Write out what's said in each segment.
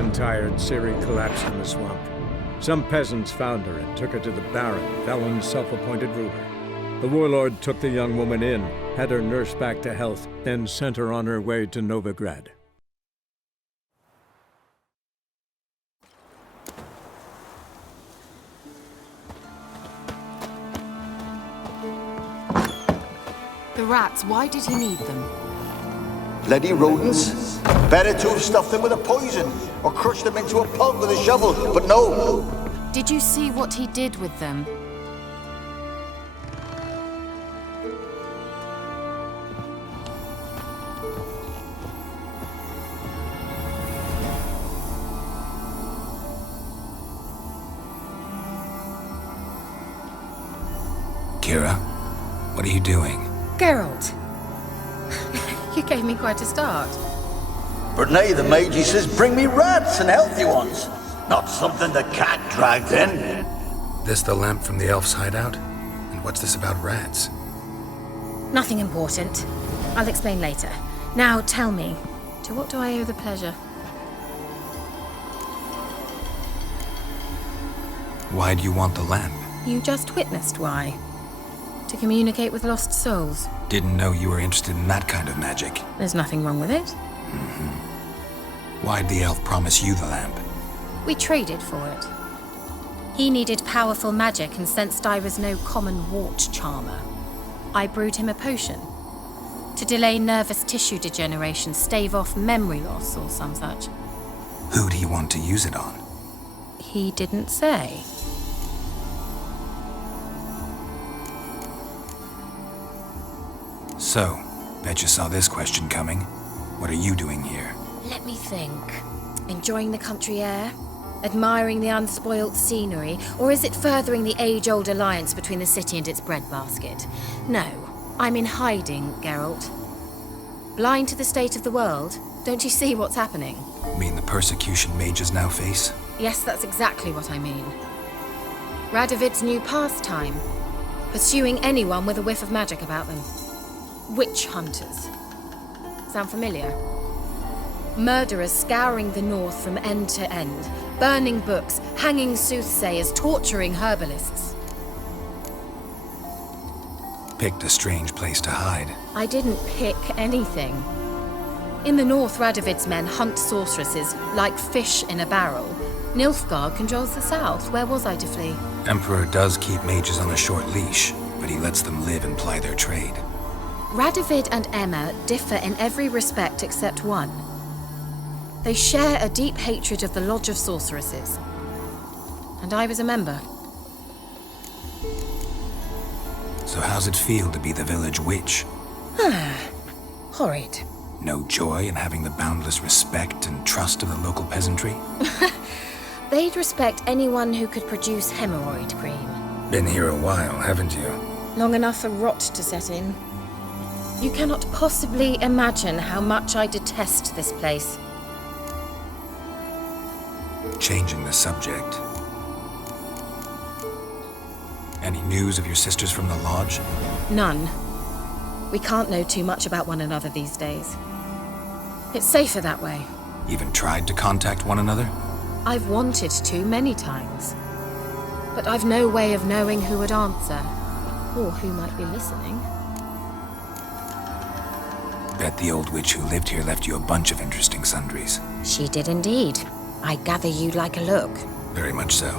and tired, Ciri collapsed in the swamp. Some peasants found her and took her to the Baron, Velen's self-appointed ruler. The warlord took the young woman in, had her nursed back to health, then sent her on her way to Novigrad. The rats, why did he need them? Bloody rodents. Better to have stuffed them with a poison, or crushed them into a pulp with a shovel, but no. Did you see what he did with them? Kira, what are you doing? Geralt. You gave me quite a start. But nay, the mage, he says, bring me rats and healthy ones. Not something the cat dragged in. This the lamp from the elf's hideout? And what's this about rats? Nothing important. I'll explain later. Now tell me, to what do I owe the pleasure? Why do you want the lamp? You just witnessed why. To communicate with lost souls. Didn't know you were interested in that kind of magic. There's nothing wrong with it. Why'd the elf promise you the lamp? We traded for it. He needed powerful magic and sensed I was no common wart charmer. I brewed him a potion. To delay nervous tissue degeneration, stave off memory loss or some such. Who'd he want to use it on? He didn't say. So, bet you saw this question coming. What are you doing here? Let me think. Enjoying the country air? Admiring the unspoilt scenery? Or is it furthering the age-old alliance between the city and its breadbasket? No, I'm in hiding, Geralt. Blind to the state of the world? Don't you see what's happening? Mean the persecution mages now face? Yes, that's exactly what I mean. Radovid's new pastime. Pursuing anyone with a whiff of magic about them. Witch hunters. Sound familiar? Murderers scouring the north from end to end, burning books, hanging soothsayers, torturing herbalists. Picked a strange place to hide. I didn't pick anything. In the north, Radovid's men hunt sorceresses like fish in a barrel. Nilfgaard controls the south. Where was I to flee? Emperor does keep mages on a short leash, but he lets them live and ply their trade. Radovid and Emma differ in every respect except one. They share a deep hatred of the Lodge of Sorceresses. And I was a member. So how's it feel to be the village witch? Horrid. No joy in having the boundless respect and trust of the local peasantry? They'd respect anyone who could produce hemorrhoid cream. Been here a while, haven't you? Long enough for rot to set in. You cannot possibly imagine how much I detest this place. Changing the subject. Any news of your sisters from the lodge? None. We can't know too much about one another these days. It's safer that way. Even tried to contact one another? I've wanted to many times. But I've no way of knowing who would answer, or who might be listening. Bet the old witch who lived here left you a bunch of interesting sundries. She did indeed. I gather you'd like a look. Very much so.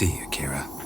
see you, Kira.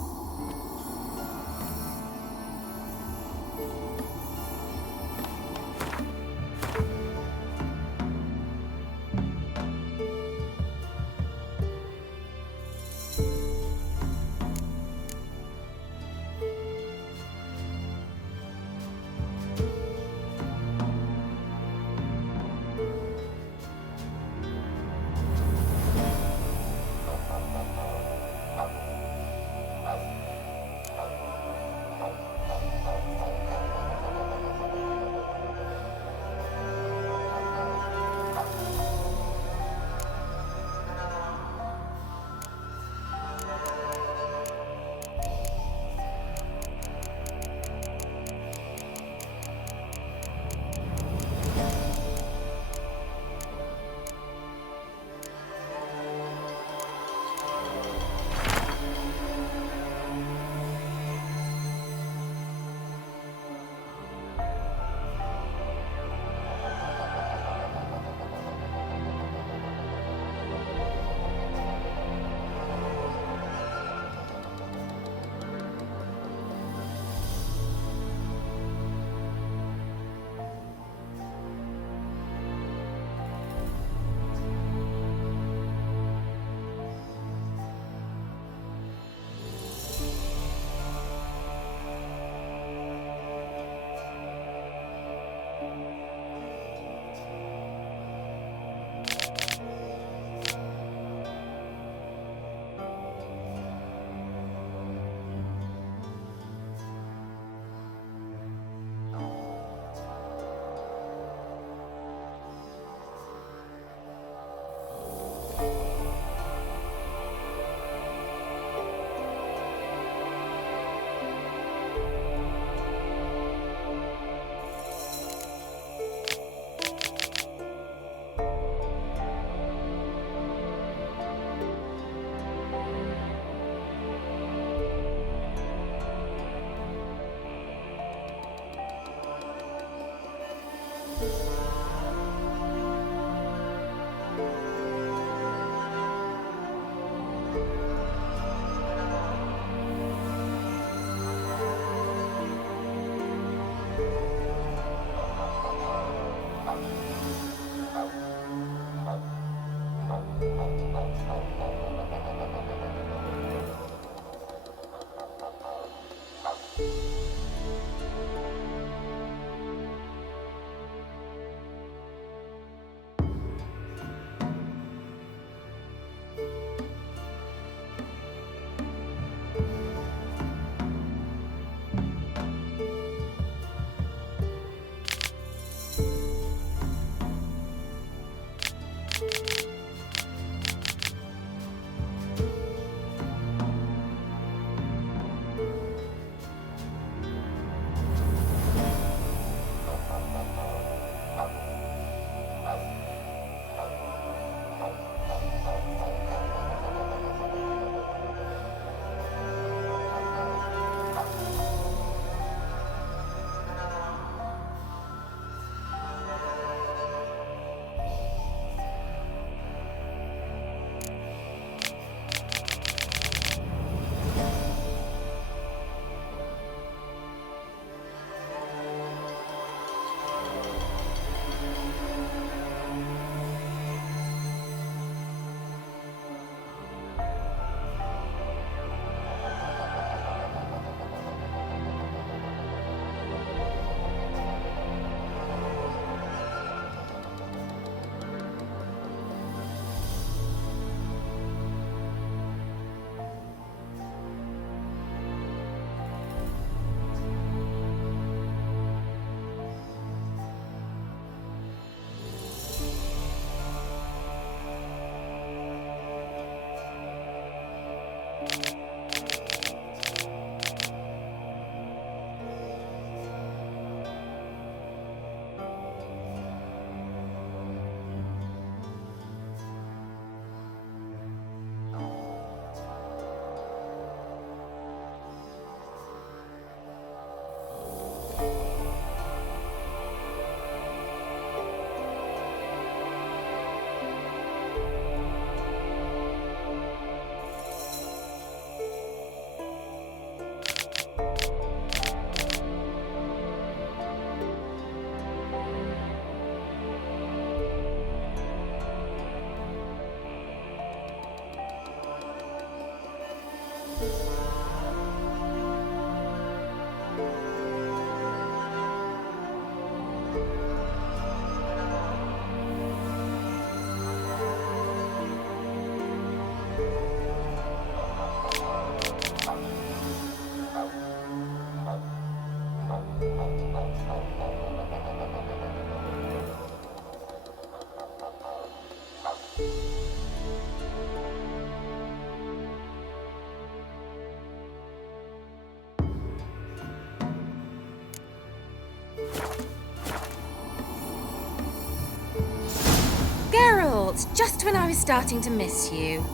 just when I was starting to miss you.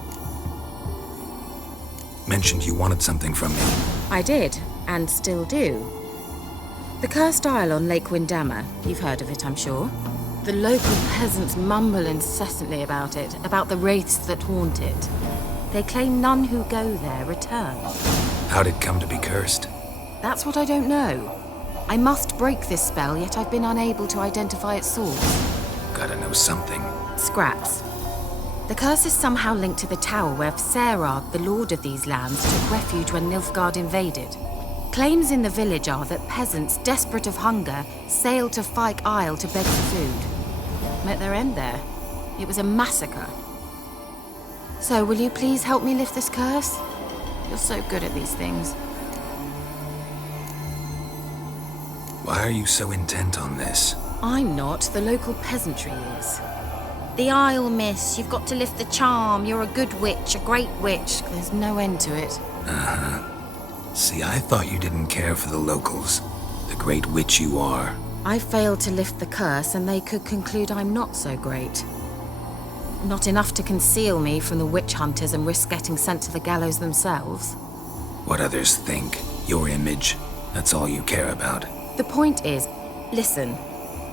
Mentioned you wanted something from me. I did, and still do. The cursed isle on Lake Windammer. You've heard of it, I'm sure. The local peasants mumble incessantly about it, about the wraiths that haunt it. They claim none who go there return. How'd it come to be cursed? That's what I don't know. I must break this spell, yet I've been unable to identify its source. Gotta know something. Scraps. The curse is somehow linked to the tower where Serag, the lord of these lands, took refuge when Nilfgaard invaded. Claims in the village are that peasants, desperate of hunger, sailed to Fyke Isle to beg for food. Met their end there. It was a massacre. So, will you please help me lift this curse? You're so good at these things. Why are you so intent on this? I'm not. The local peasantry is. The Isle, miss. You've got to lift the charm. You're a good witch, a great witch. There's no end to it. Uh-huh. See, I thought you didn't care for the locals. The great witch you are. I failed to lift the curse, and they could conclude I'm not so great. Not enough to conceal me from the witch hunters and risk getting sent to the gallows themselves. What others think. Your image. That's all you care about. The point is, listen,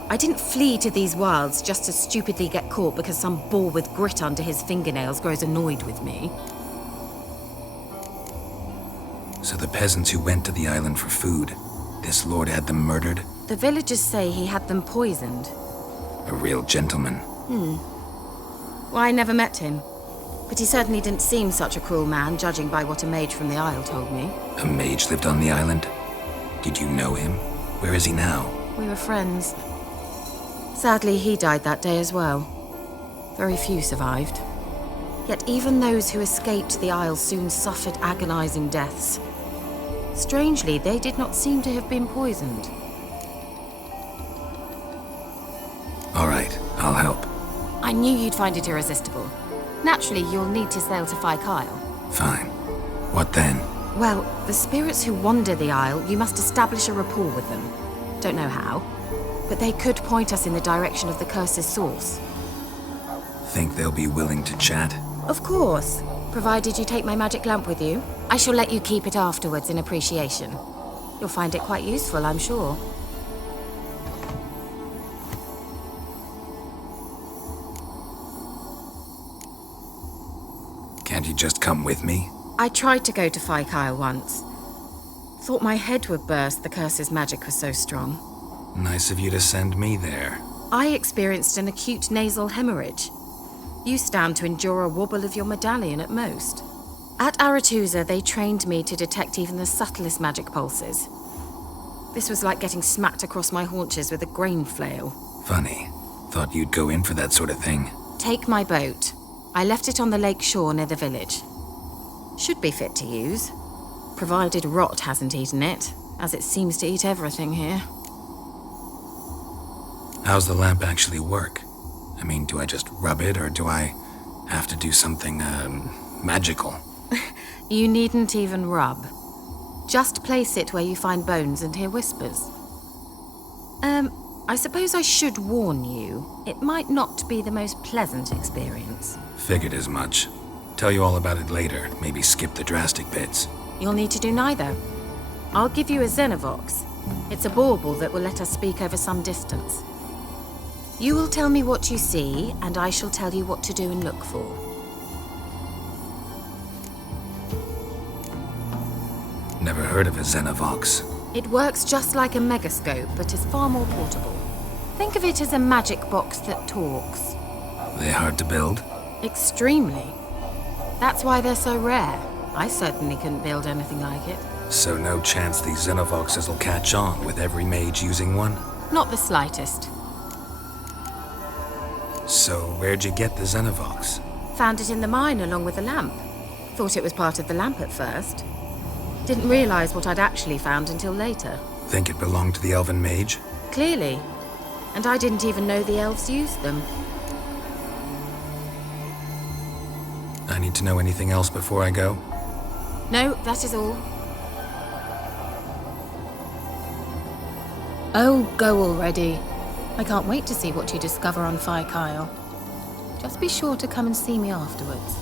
I didn't flee to these wilds just to stupidly get caught because some boar with grit under his fingernails grows annoyed with me. So the peasants who went to the island for food, this lord had them murdered? The villagers say he had them poisoned. A real gentleman. Well, I never met him. But he certainly didn't seem such a cruel man, judging by what a mage from the Isle told me. A mage lived on the island? Did you know him? Where is he now? We were friends. Sadly, he died that day as well. Very few survived. Yet even those who escaped the Isle soon suffered agonizing deaths. Strangely, they did not seem to have been poisoned. All right, I'll help. I knew you'd find it irresistible. Naturally, you'll need to sail to Fyke Isle. Fine. What then? Well, the spirits who wander the Isle, you must establish a rapport with them. Don't know how, but they could point us in the direction of the curse's source. Think they'll be willing to chat? Of course, provided you take my magic lamp with you. I shall let you keep it afterwards in appreciation. You'll find it quite useful, I'm sure. Can't you just come with me? I tried to go to Fyke Isle once. Thought my head would burst, the curse's magic was so strong. Nice of you to send me there. I experienced an acute nasal hemorrhage. You stand to endure a wobble of your medallion at most. At Aretusa, they trained me to detect even the subtlest magic pulses. This was like getting smacked across my haunches with a grain flail. Funny. Thought you'd go in for that sort of thing. Take my boat. I left it on the lake shore near the village. Should be fit to use, provided rot hasn't eaten it, as it seems to eat everything here. How's the lamp actually work? I mean, do I just rub it, or do I have to do something, magical? You needn't even rub. Just place it where you find bones and hear whispers. I suppose I should warn you, it might not be the most pleasant experience. Figured as much. Tell you all about it later, maybe skip the drastic bits. You'll need to do neither. I'll give you a Xenovox. It's a bauble that will let us speak over some distance. You will tell me what you see, and I shall tell you what to do and look for. Never heard of a Xenovox. It works just like a megascope, but is far more portable. Think of it as a magic box that talks. They hard to build? Extremely. That's why they're so rare. I certainly couldn't build anything like it. So no chance these Xenovoxes will catch on with every mage using one? Not the slightest. So where'd you get the Xenovox? Found it in the mine along with the lamp. Thought it was part of the lamp at first. Didn't realize what I'd actually found until later. Think it belonged to the elven mage? Clearly. And I didn't even know the elves used them. I need to know anything else before I go? No, that is all. Oh, go already. I can't wait to see what you discover on Fyke Isle. Just be sure to come and see me afterwards.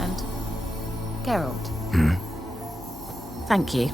And Geralt. Thank you.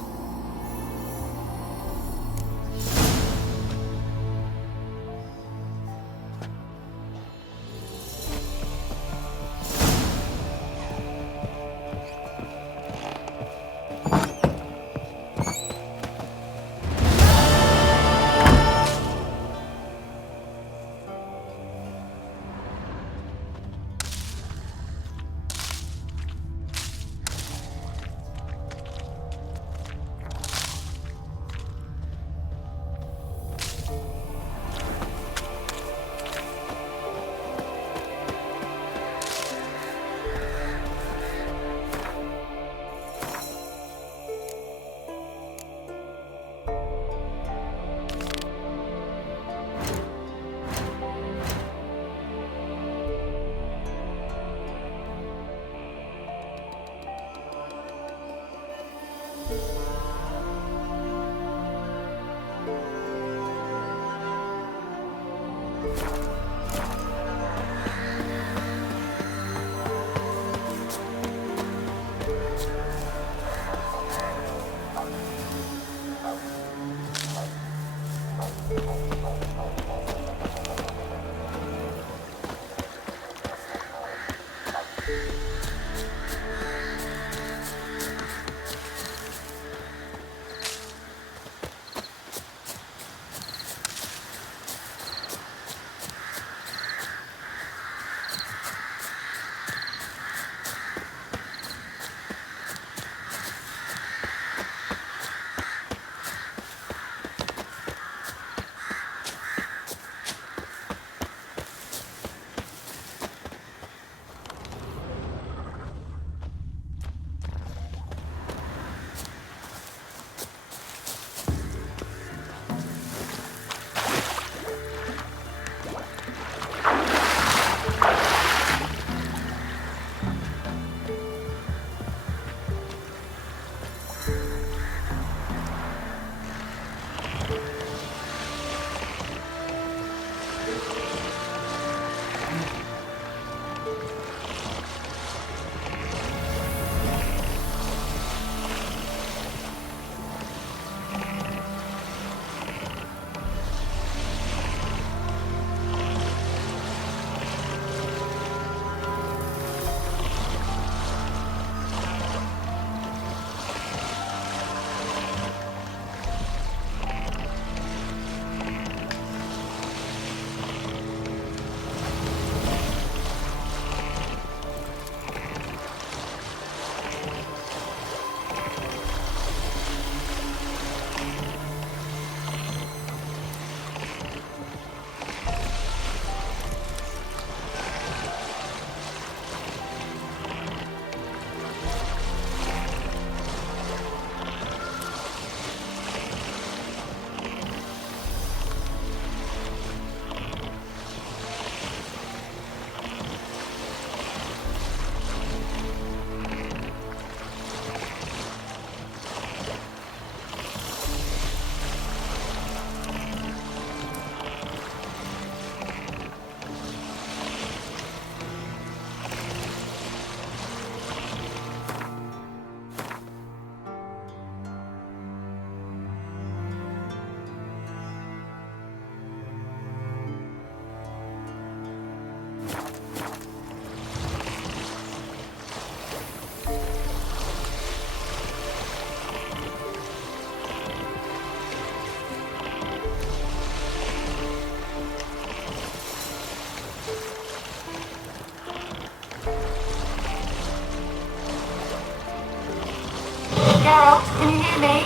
Geralt, can you hear me?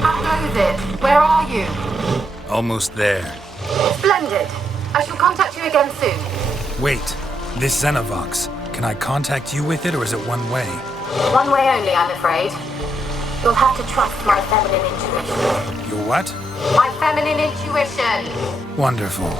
How goes it? Where are you? Almost there. Splendid. I shall contact you again soon. Wait, this Xenovox. Can I contact you with it, or is it one way? One way only, I'm afraid. You'll have to trust my feminine intuition. Your what? My feminine intuition! Wonderful.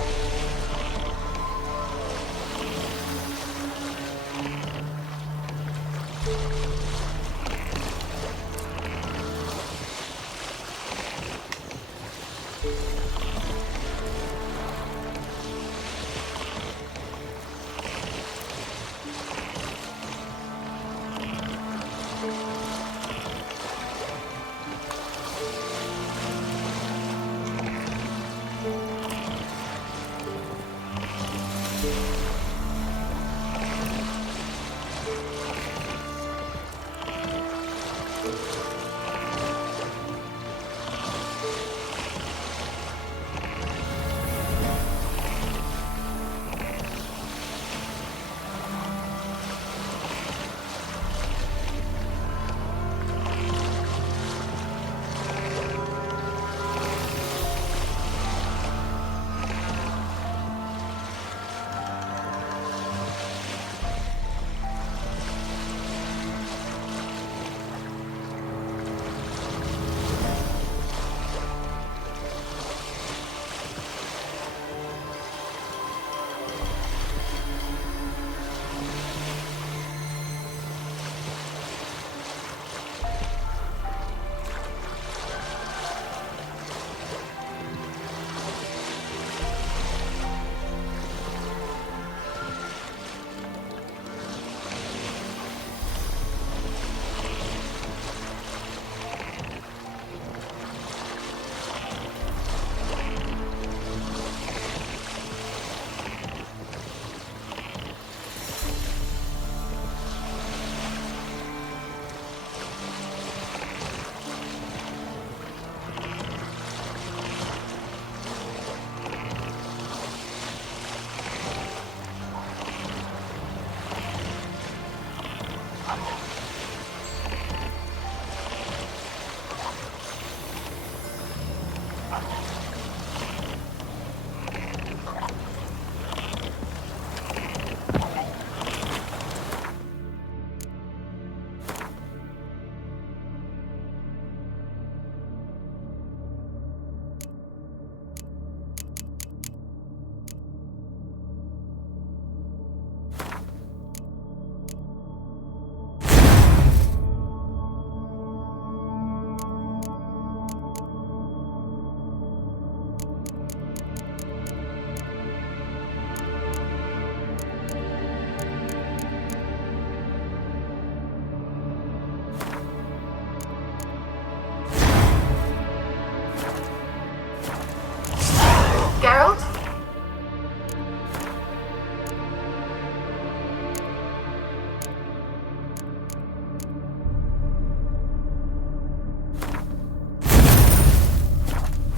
Geralt?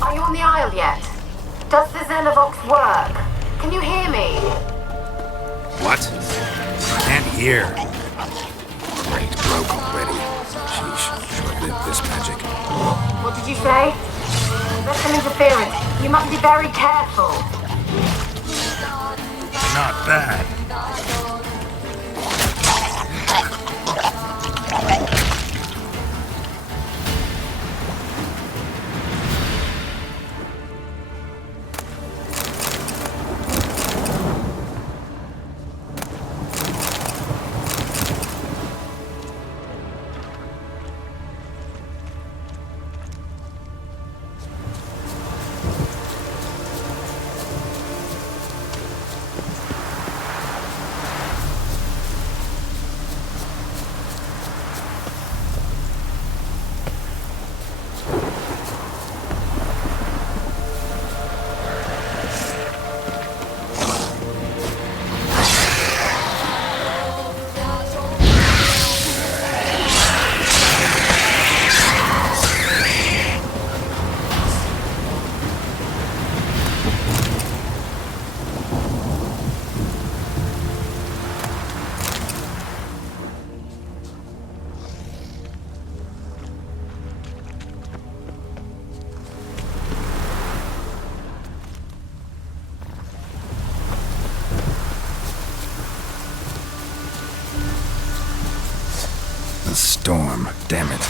Are you on the Isle yet? Does the Xenovox work? Can you hear me? What? Can't hear. Great, broke already. Sheesh, short-lived this magic. What did you say? There's some interference. You must be very careful. Not bad. The storm, damn it.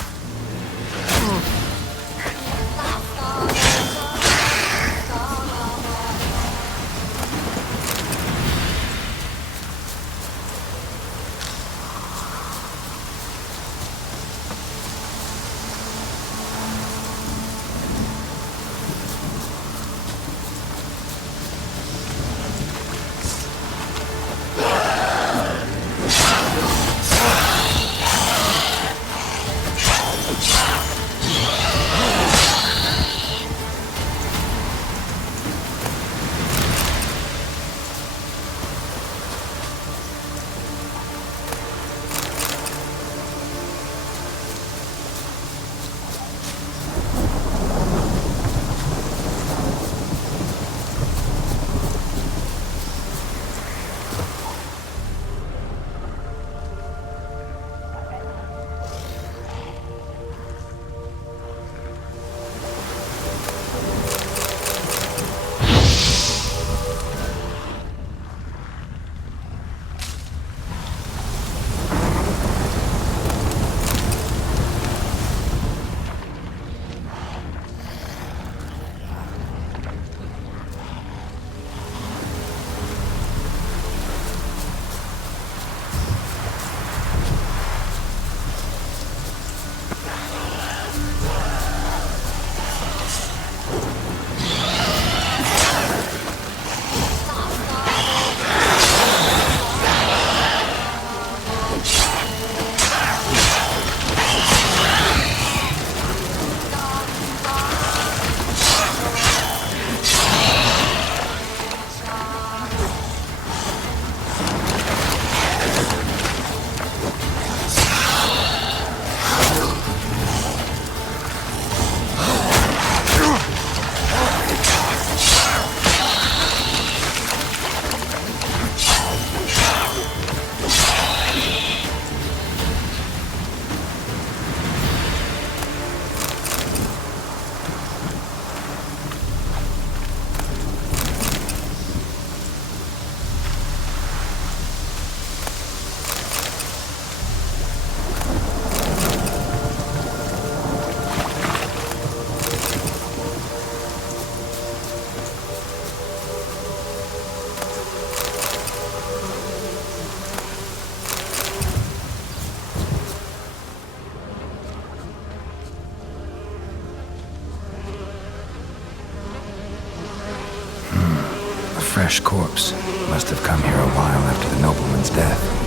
fresh corpse. Must have come here a while after the nobleman's death.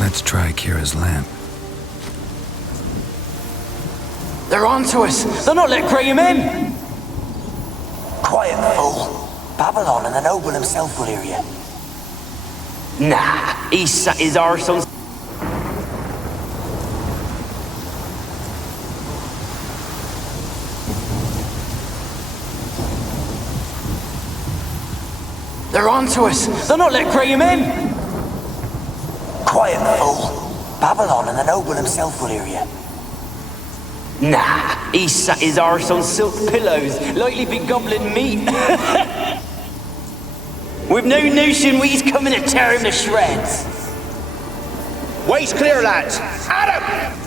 Let's try Kira's lamp. They're onto us! They're not letting Graham in! Quiet, fool. Babylon and the noble himself will hear you. Nah, he sat his arse on... They're onto us! They're not letting Graham in! Quiet, fool. Babylon and the noble himself will hear you. Nah, he sat his arse on silk pillows, likely be gobbling meat. We've no notion he's coming to tear him to shreds. Way's clear, lads. Adam!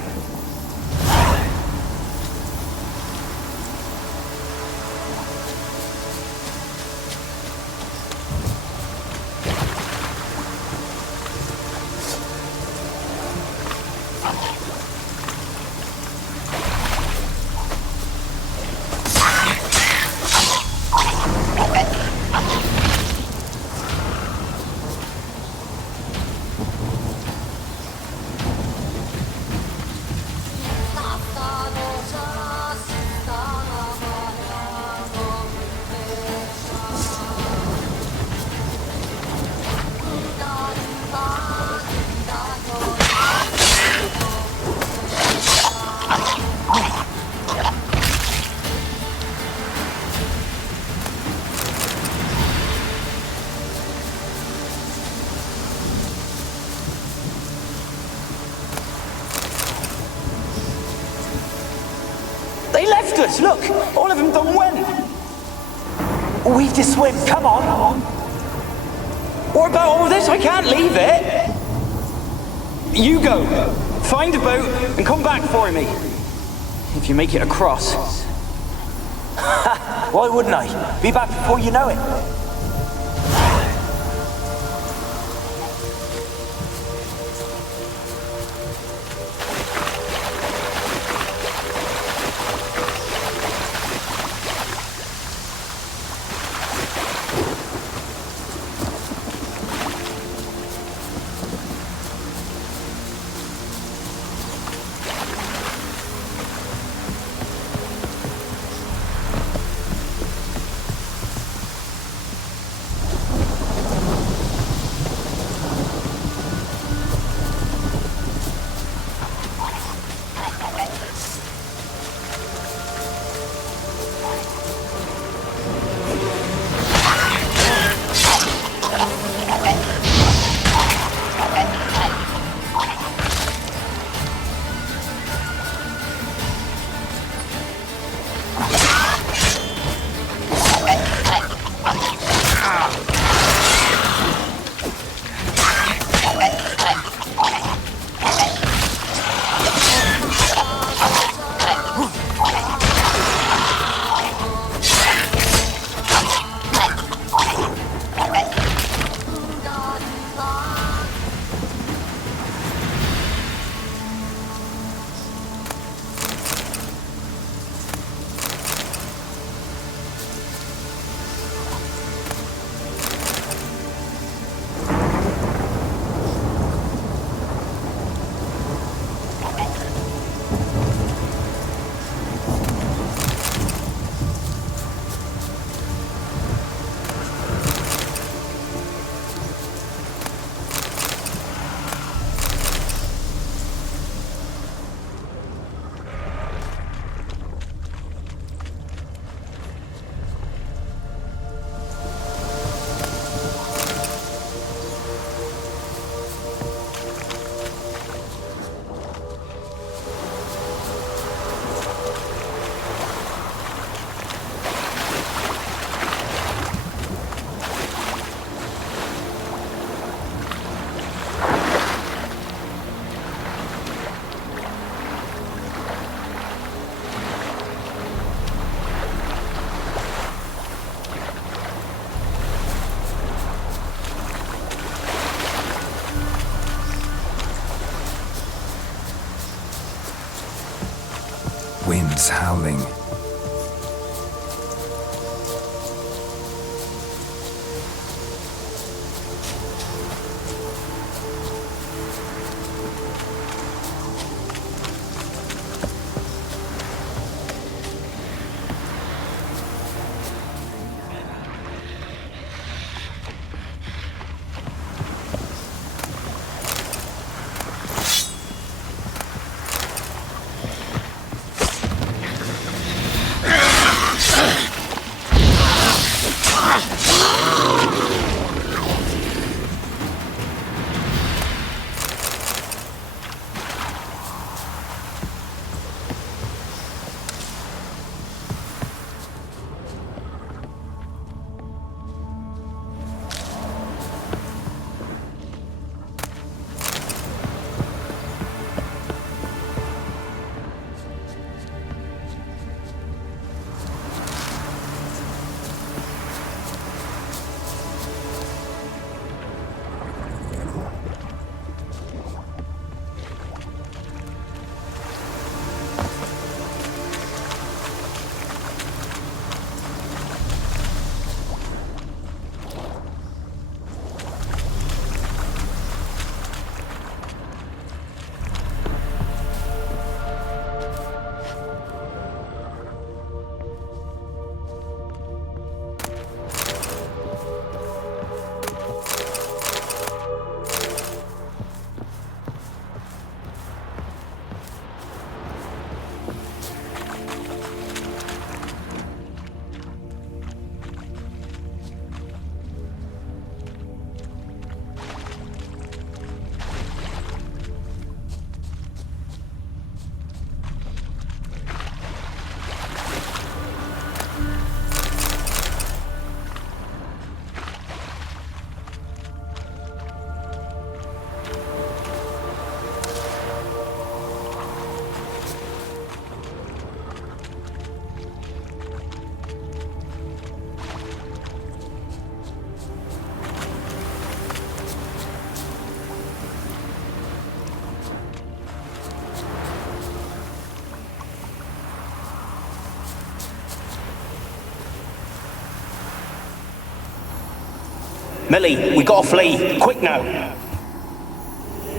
They left us, look! All of them done went! We've to swim, come on! What about all this? I can't leave it! You go! Find a boat and come back for me! If you make it across. Why wouldn't I? Be back before you know it. Winds howling. Millie, we gotta flee. Quick now.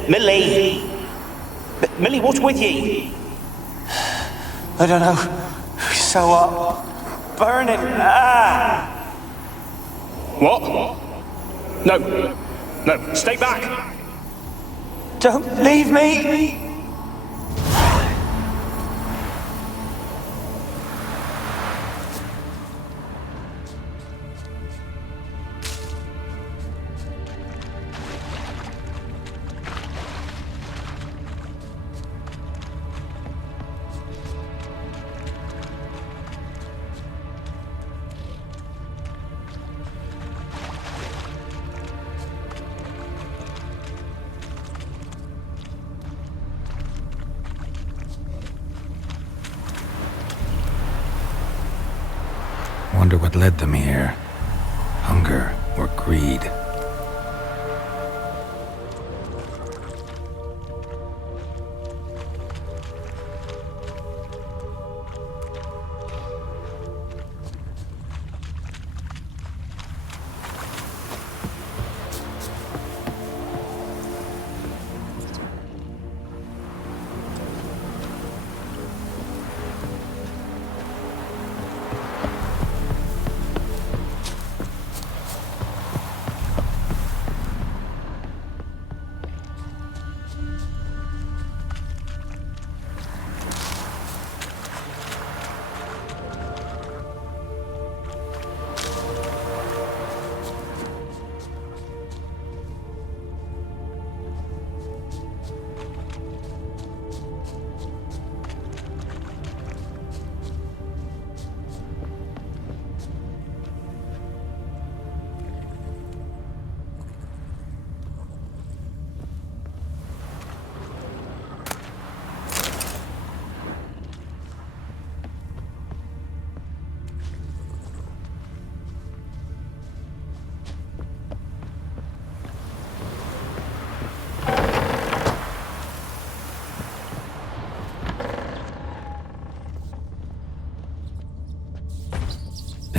Millie. Millie, what's with ye? I don't know. So what? Burning. Ah! What? No. No, stay back. Don't leave me. Wonder what led them here. Hunger or greed?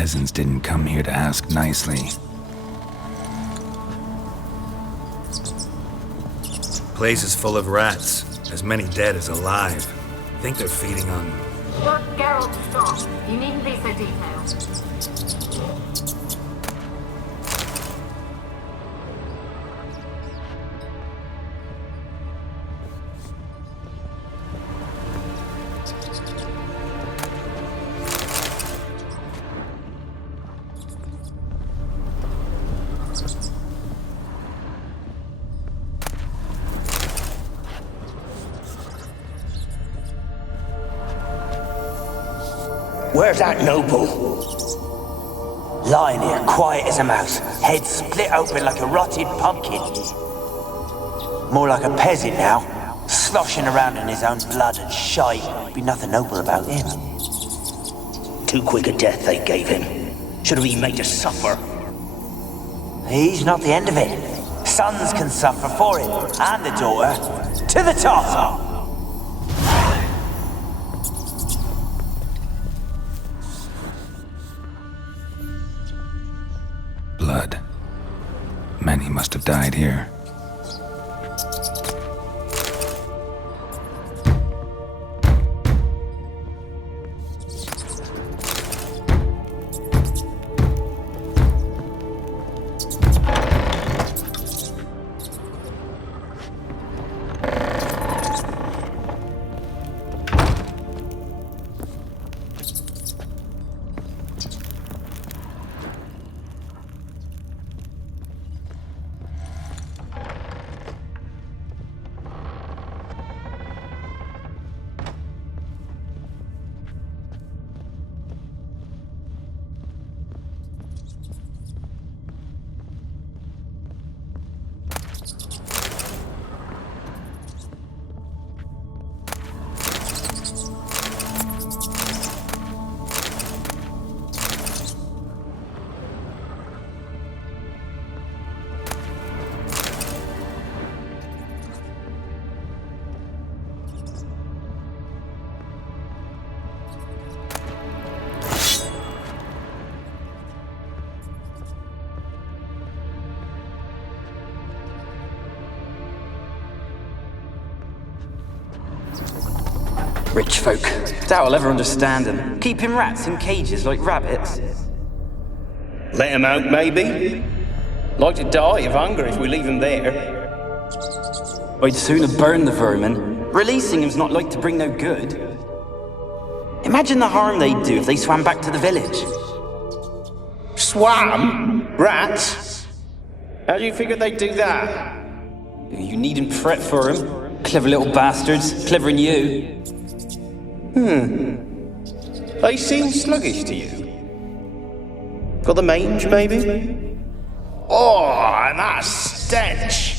peasants didn't come here to ask nicely. Place is full of rats, as many dead as alive. Think they're feeding on... But Geralt, stop. You needn't be so detailed. Where's that noble? Lying here, quiet as a mouse, head split open like a rotted pumpkin. More like a peasant now, sloshing around in his own blood and shite. Be nothing noble about him. Too quick a death they gave him. Should have been made to suffer. He's not the end of it. Sons can suffer for him, and the daughter. To the top! Blood. Many must have died here. Rich folk. Doubt I'll ever understand them. Keeping rats in cages like rabbits. Let him out, maybe? Like to die of hunger if we leave him there. I'd sooner burn the vermin. Releasing him's not like to bring no good. Imagine the harm they'd do if they swam back to the village. Swam? Rats? How do you figure they'd do that? You needn't fret for him. Clever little bastards. Clever than you. They seem sluggish to you. Got the mange, maybe? Oh, and that stench!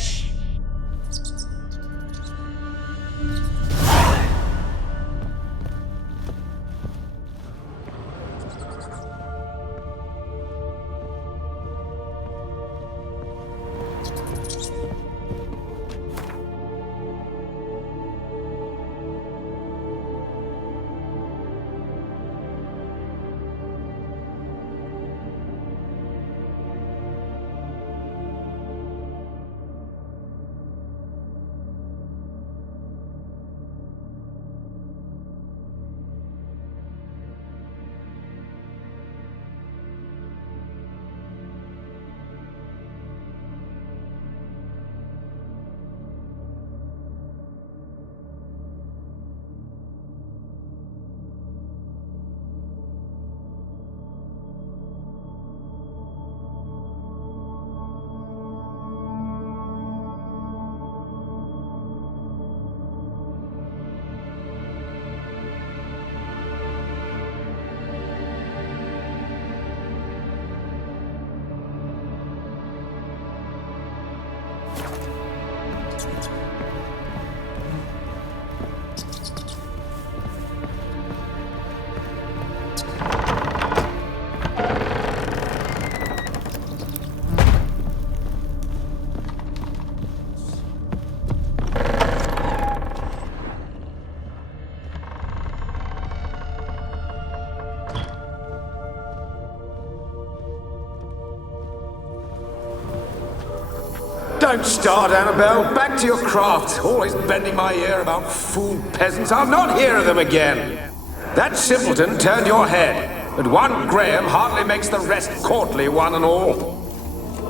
Don't start, Annabelle. Back to your craft. Always bending my ear about fool peasants. I'll not hear of them again. That simpleton turned your head, but one Graham hardly makes the rest courtly, one and all.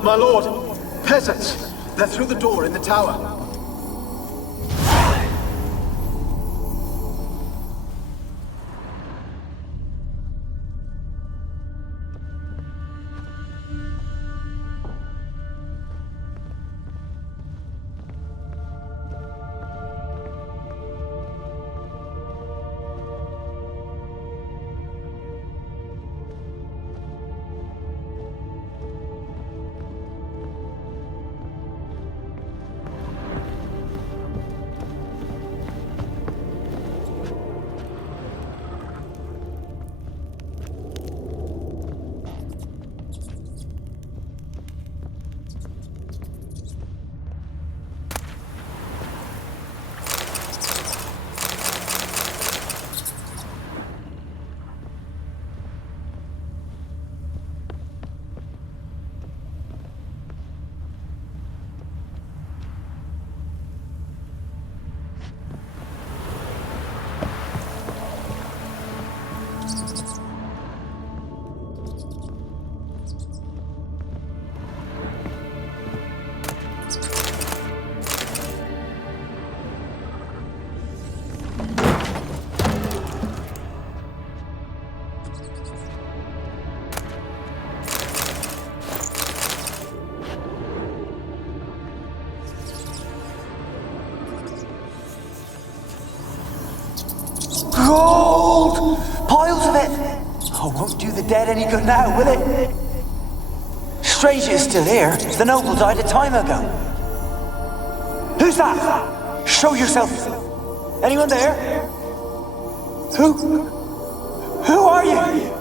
My lord, peasants. They're through the door in the tower. Gold! Piles of it! Oh, won't do the dead any good now, will it? Strange it's still here. The noble died a time ago. Who's that? Show yourself. Anyone there? Who are you?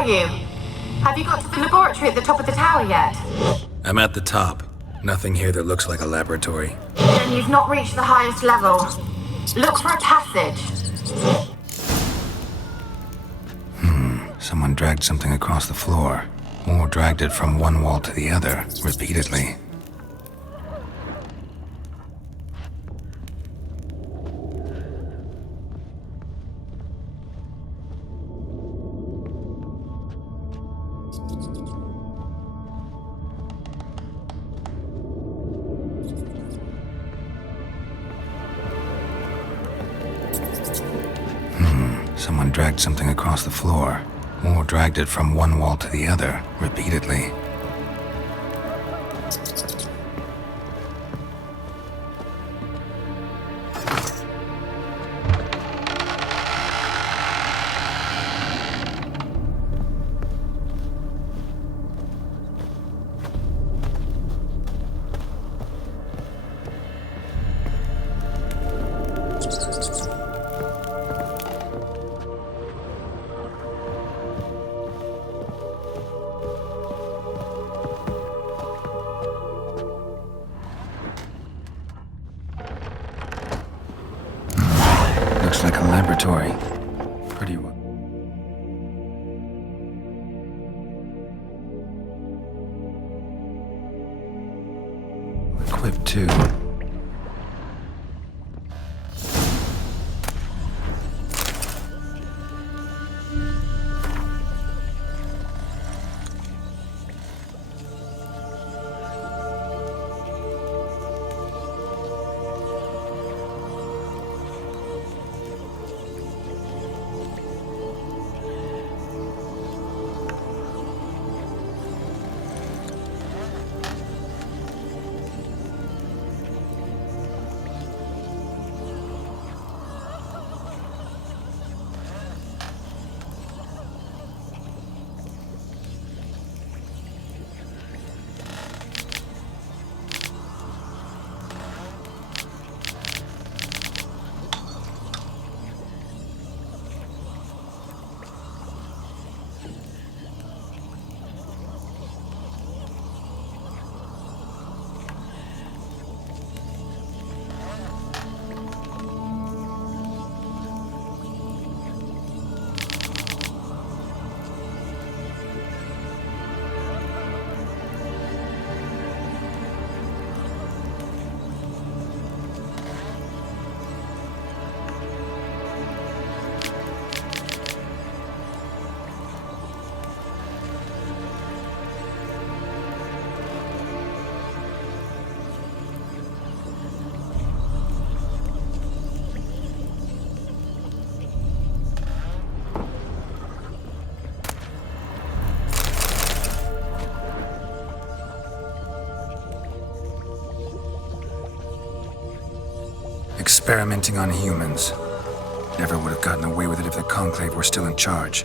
You? Have you got to the laboratory at the top of the tower yet? I'm at the top. Nothing here that looks like a laboratory. Then you've not reached the highest level. Look for a passage. Someone dragged something across the floor, or dragged it from one wall to the other, repeatedly. Someone dragged something across the floor, or dragged it from one wall to the other, repeatedly. Looks like a laboratory. Pretty well. Equipped too. Experimenting on humans. Never would have gotten away with it if the Conclave were still in charge.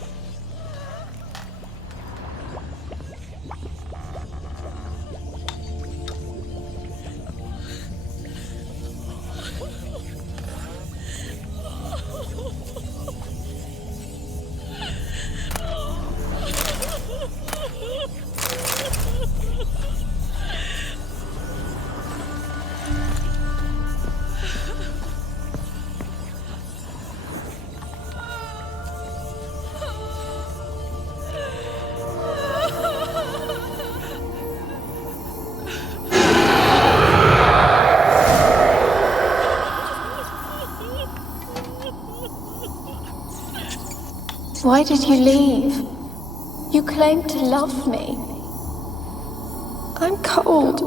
Why did you leave? You claimed to love me. I'm cold.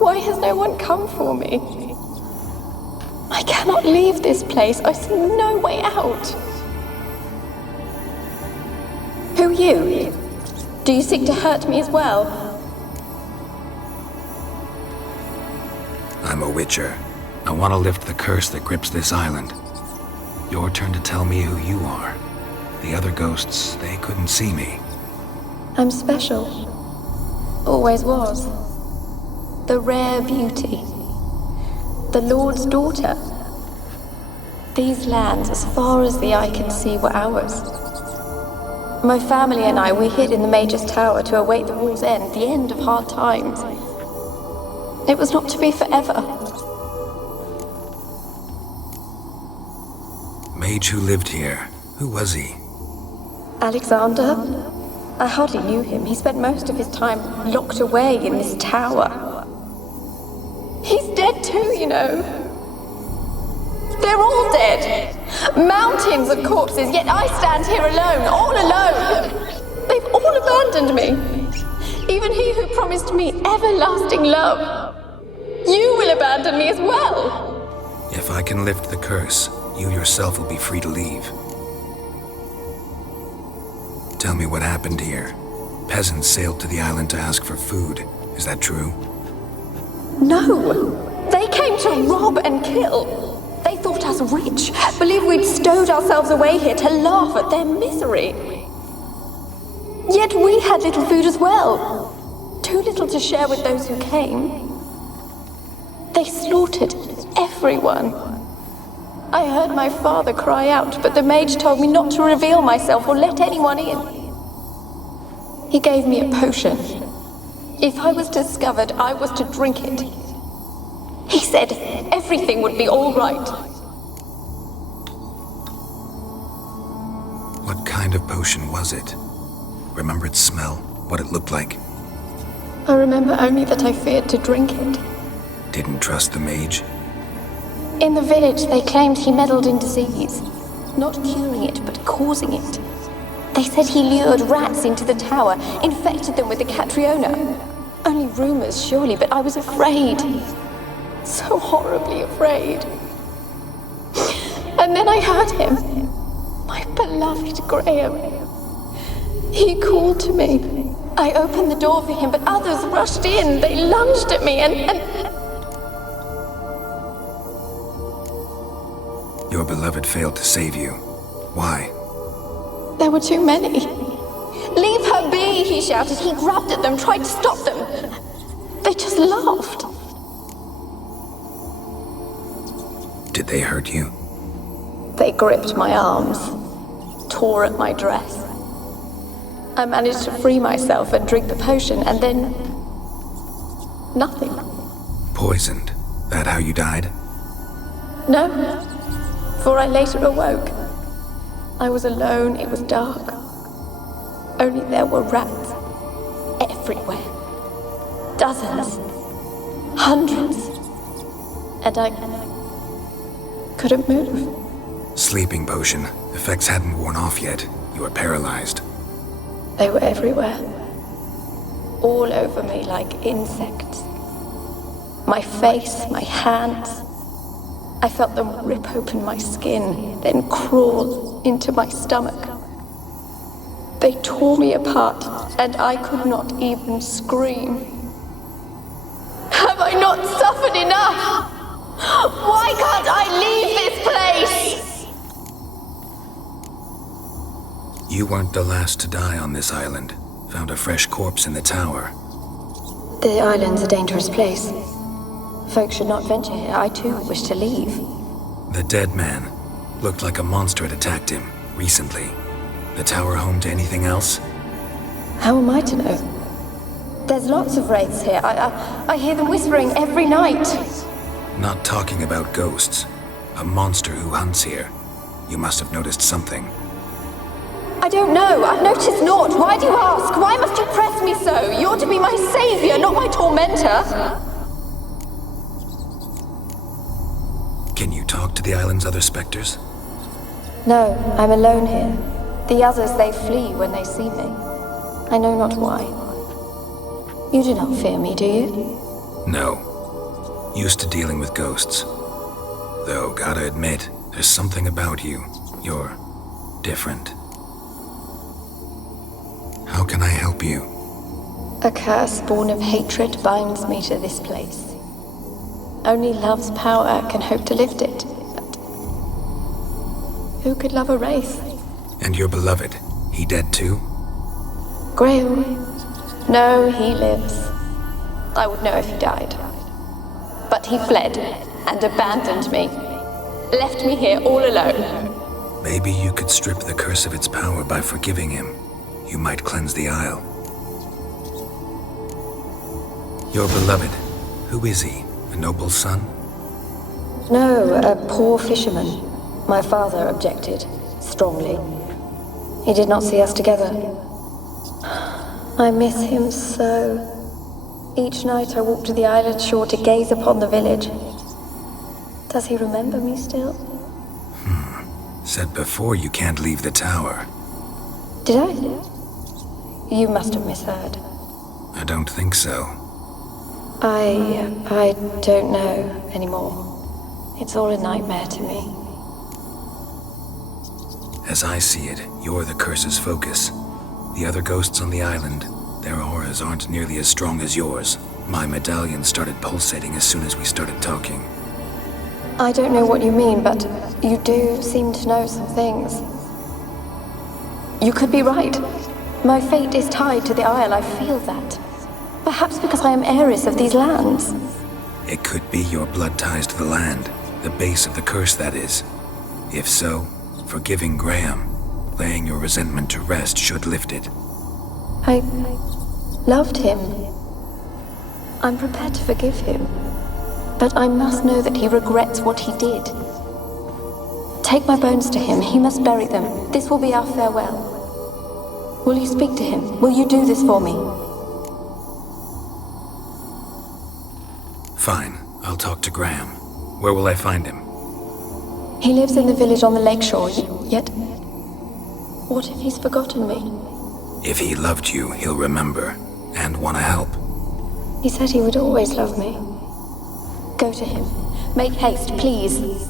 Why has no one come for me? I cannot leave this place. I see no way out. Who are you? Do you seek to hurt me as well? I'm a Witcher. I want to lift the curse that grips this island. Your turn to tell me who you are. The other ghosts, they couldn't see me. I'm special. Always was. The rare beauty. The Lord's daughter. These lands, as far as the eye can see, were ours. My family and I, we hid in the Mage's Tower to await the war's end, the end of hard times. It was not to be forever. Mage who lived here. Who was he? Alexander? I hardly knew him. He spent most of his time locked away in this tower. He's dead too, you know. They're all dead. Mountains of corpses, yet I stand here alone, all alone. They've all abandoned me. Even he who promised me everlasting love. You will abandon me as well. If I can lift the curse, you yourself will be free to leave. Tell me what happened here. Peasants sailed to the island to ask for food. Is that true? No. They came to rob and kill. They thought us rich, believed we'd stowed ourselves away here to laugh at their misery. Yet we had little food as well. Too little to share with those who came. They slaughtered everyone. I heard my father cry out, but the mage told me not to reveal myself or let anyone in. He gave me a potion. If I was discovered, I was to drink it. He said everything would be all right. What kind of potion was it? Remember its smell? What it looked like? I remember only that I feared to drink it. Didn't trust the mage? In the village, they claimed he meddled in disease. Not curing it, but causing it. They said he lured rats into the tower, infected them with the Catriona. Only rumors, surely, but I was afraid. So horribly afraid. And then I heard him. My beloved Graham. He called to me. I opened the door for him, but others rushed in. They lunged at me and... Your beloved failed to save you. Why? There were too many. Leave her be, he shouted. He grabbed at them, tried to stop them. They just laughed. Did they hurt you? They gripped my arms, tore at my dress. I managed to free myself and drink the potion, and then... nothing. Poisoned? That how you died? No, for I later awoke. I was alone, it was dark. Only there were rats everywhere. Dozens. Hundreds. And I couldn't move. Sleeping potion. Effects hadn't worn off yet. You were paralyzed. They were everywhere. All over me like insects. My face, my hands. I felt them rip open my skin, then crawl into my stomach. They tore me apart, and I could not even scream. Have I not suffered enough? Why can't I leave this place? You weren't the last to die on this island. Found a fresh corpse in the tower. The island's a dangerous place. Folks should not venture here. I too wish to leave. The dead man. Looked like a monster had attacked him, recently. The tower home to anything else? How am I to know? There's lots of wraiths here. I hear them whispering every night. Not talking about ghosts. A monster who hunts here. You must have noticed something. I don't know. I've noticed naught. Why do you ask? Why must you press me so? You're to be my savior, not my tormentor. Can you talk to the island's other specters? No, I'm alone here. The others, they flee when they see me. I know not why. You do not fear me, do you? No. Used to dealing with ghosts. Though, gotta admit, there's something about you. You're different. How can I help you? A curse born of hatred binds me to this place. Only love's power can hope to lift it. But who could love a wraith? And your beloved, he dead too? Graham? No, he lives. I would know if he died. But he fled and abandoned me. Left me here all alone. Maybe you could strip the curse of its power by forgiving him. You might cleanse the Isle. Your beloved, who is he? A noble son? No, a poor fisherman. My father objected, strongly. He did not see us together. I miss him so. Each night I walk to the island shore to gaze upon the village. Does he remember me still? Said before you can't leave the tower. Did I? You must have misheard. I don't think so. I don't know anymore. It's all a nightmare to me. As I see it, you're the curse's focus. The other ghosts on the island, their auras aren't nearly as strong as yours. My medallion started pulsating as soon as we started talking. I don't know what you mean, but you do seem to know some things. You could be right. My fate is tied to the Isle, I feel that. Perhaps because I am heiress of these lands. It could be your blood ties to the land, the base of the curse, that is. If so, forgiving Graham, laying your resentment to rest should lift it. I loved him. I'm prepared to forgive him. But I must know that he regrets what he did. Take my bones to him. He must bury them. This will be our farewell. Will you speak to him? Will you do this for me? Fine. I'll talk to Graham. Where will I find him? He lives in the village on the lakeshore, yet... What if he's forgotten me? If he loved you, he'll remember, and want to help. He said he would always love me. Go to him. Make haste, please.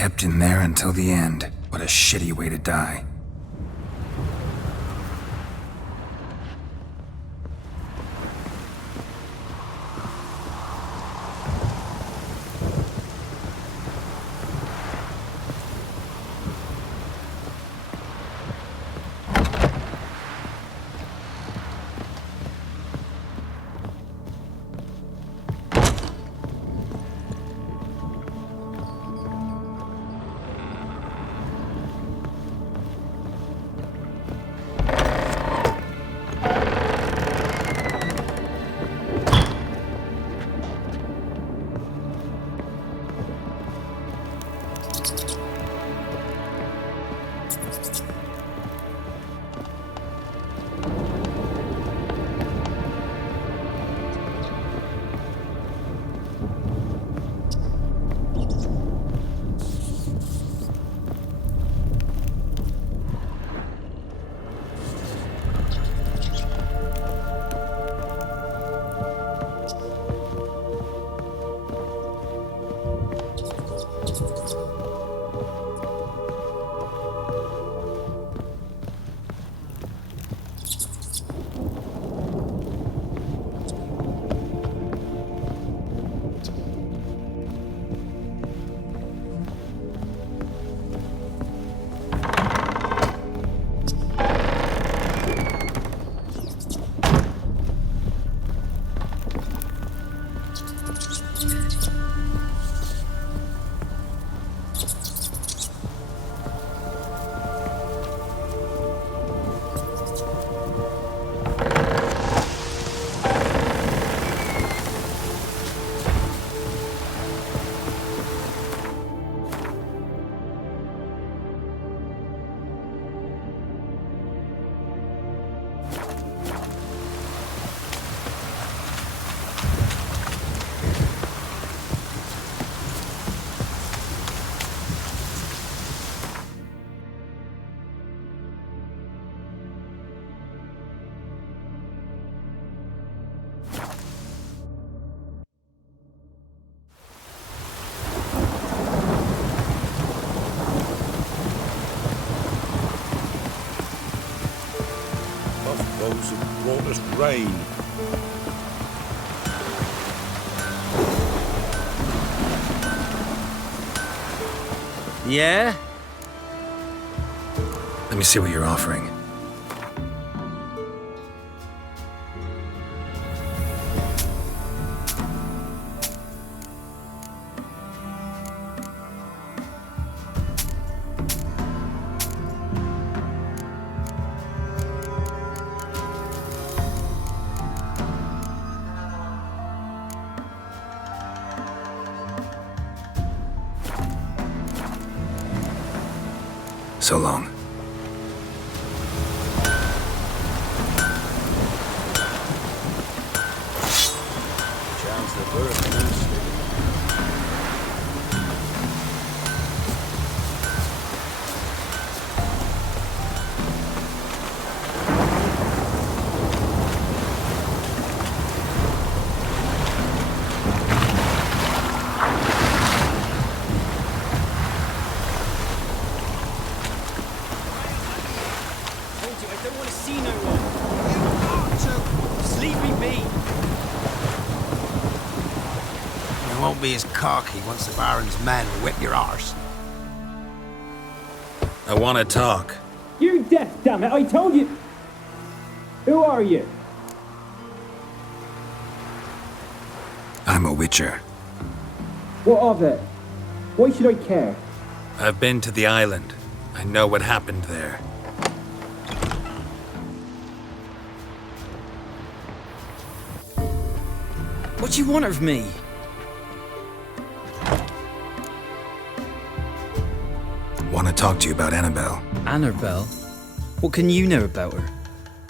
Kept in there until the end. What a shitty way to die. Those who brought us rain. Yeah? Let me see what you're offering. So long. Chance the birth moves. Won't be as cocky once the Baron's men whip your arse. I want to talk. You're deaf, damn it! I told you. Who are you? I'm a witcher. What of it? Why should I care? I've been to the island. I know what happened there. What do you want of me? Want to talk to you about Annabelle. Annabelle? What can you know about her?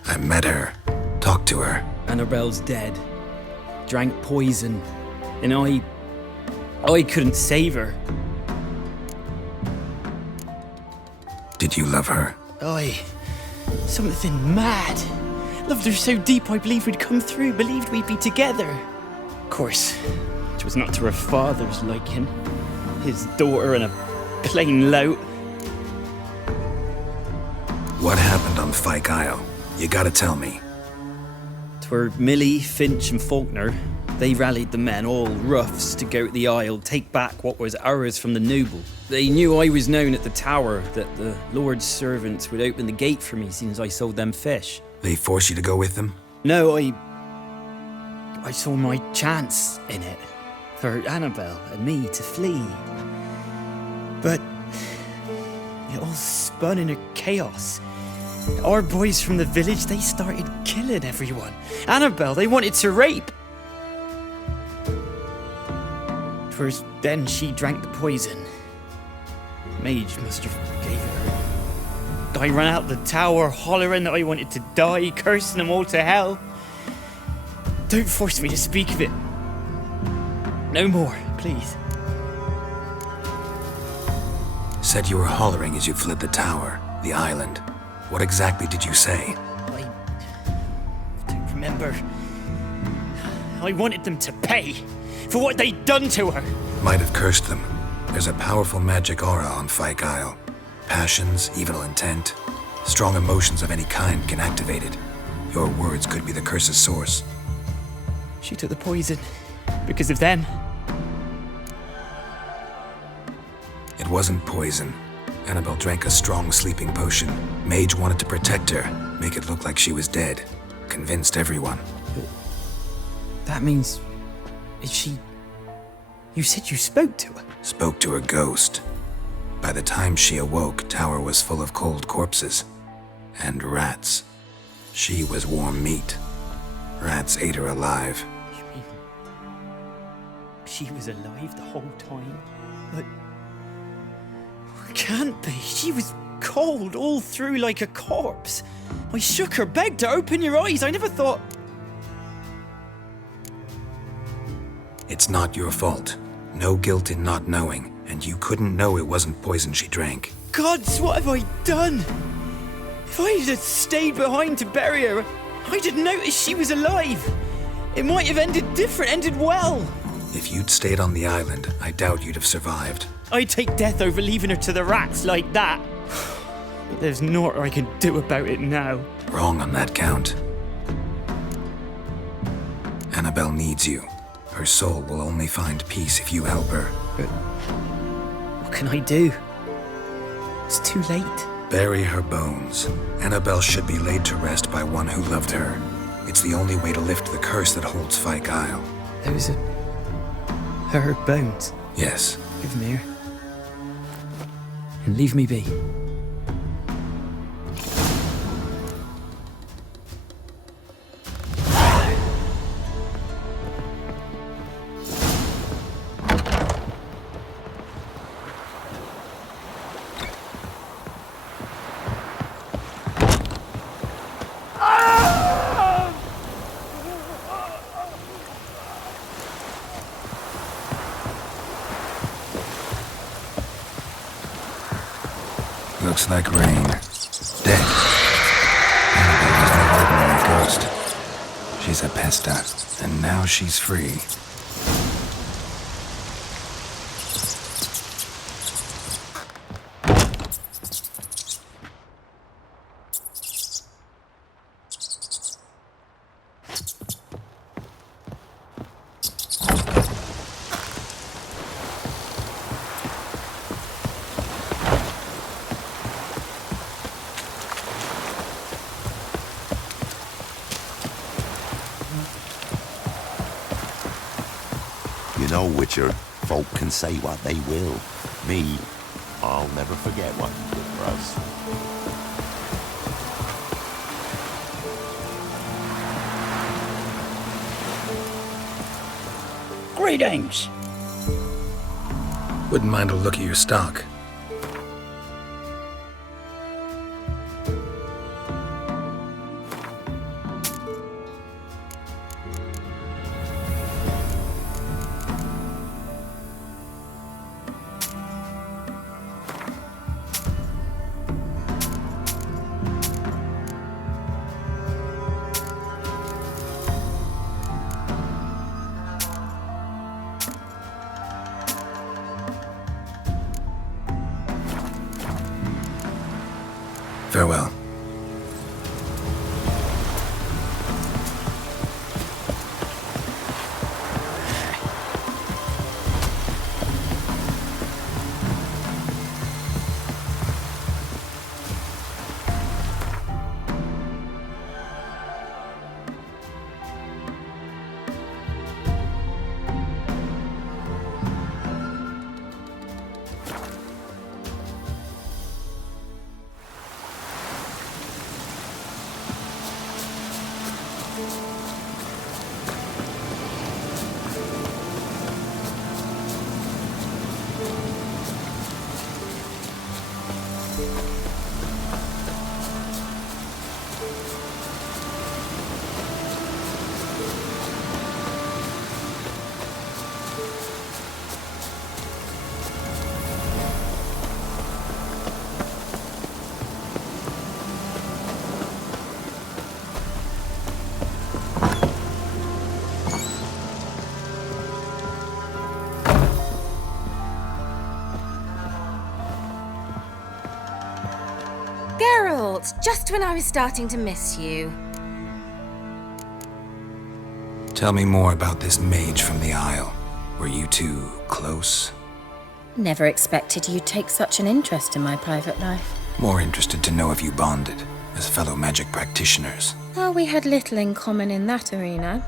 I met her. Talked to her. Annabelle's dead. Drank poison. And I couldn't save her. Did you love her? Something mad. Loved her so deep I believed we'd come through, believed we'd be together. Of course, it was not to her father's liking. His daughter and a plain lout. What happened on Fyke Isle? You gotta tell me. 'Twere Millie, Finch and Faulkner. They rallied the men, all roughs, to go to the Isle, take back what was ours from the noble. They knew I was known at the tower, that the Lord's servants would open the gate for me since I sold them fish. They forced you to go with them? No, I saw my chance in it, for Annabelle and me to flee. But it all spun in a chaos. Our boys from the village, they started killing everyone. Annabelle, they wanted to rape. 'Twas then she drank the poison. Mage must have gave it her. I ran out the tower, hollering that I wanted to die, cursing them all to hell. Don't force me to speak of it. No more, please. Said you were hollering as you fled the tower, the island. What exactly did you say? I don't remember. I wanted them to pay for what they'd done to her. Might have cursed them. There's a powerful magic aura on Fyke Isle. Passions, evil intent, strong emotions of any kind can activate it. Your words could be the curse's source. She took the poison because of them. It wasn't poison. Annabelle drank a strong sleeping potion. Mage wanted to protect her, make it look like she was dead. Convinced everyone. That means... is she... You said you spoke to her? Spoke to a ghost. By the time she awoke, tower was full of cold corpses. And rats. She was warm meat. Rats ate her alive. You mean... she was alive the whole time? But... can't be. She was cold all through like a corpse. I shook her, begged her, open your eyes. I never thought... It's not your fault. No guilt in not knowing, and you couldn't know it wasn't poison she drank. Gods, what have I done? If I had stayed behind to bury her, I'd have noticed she was alive. It might have ended different, ended well. If you'd stayed on the island, I doubt you'd have survived. I'd take death over leaving her to the rats like that. But there's naught I can do about it now. Wrong on that count. Annabelle needs you. Her soul will only find peace if you help her. But what can I do? It's too late. Bury her bones. Annabelle should be laid to rest by one who loved her. It's the only way to lift the curse that holds Fyke Isle. Those are... her bones? Yes. Give them here. And leave me be. Looks like rain. Dead. Annabelle was no ordinary ghost. She's a pesta, and now she's free. You know, Witcher, folk can say what they will. Me, I'll never forget what you did for us. Greetings. Wouldn't mind a look at your stock. Farewell. Geralt, just when I was starting to miss you. Tell me more about this mage from the Isle. Were you two close? Never expected you'd take such an interest in my private life. More interested to know if you bonded as fellow magic practitioners. Oh, we had little in common in that arena.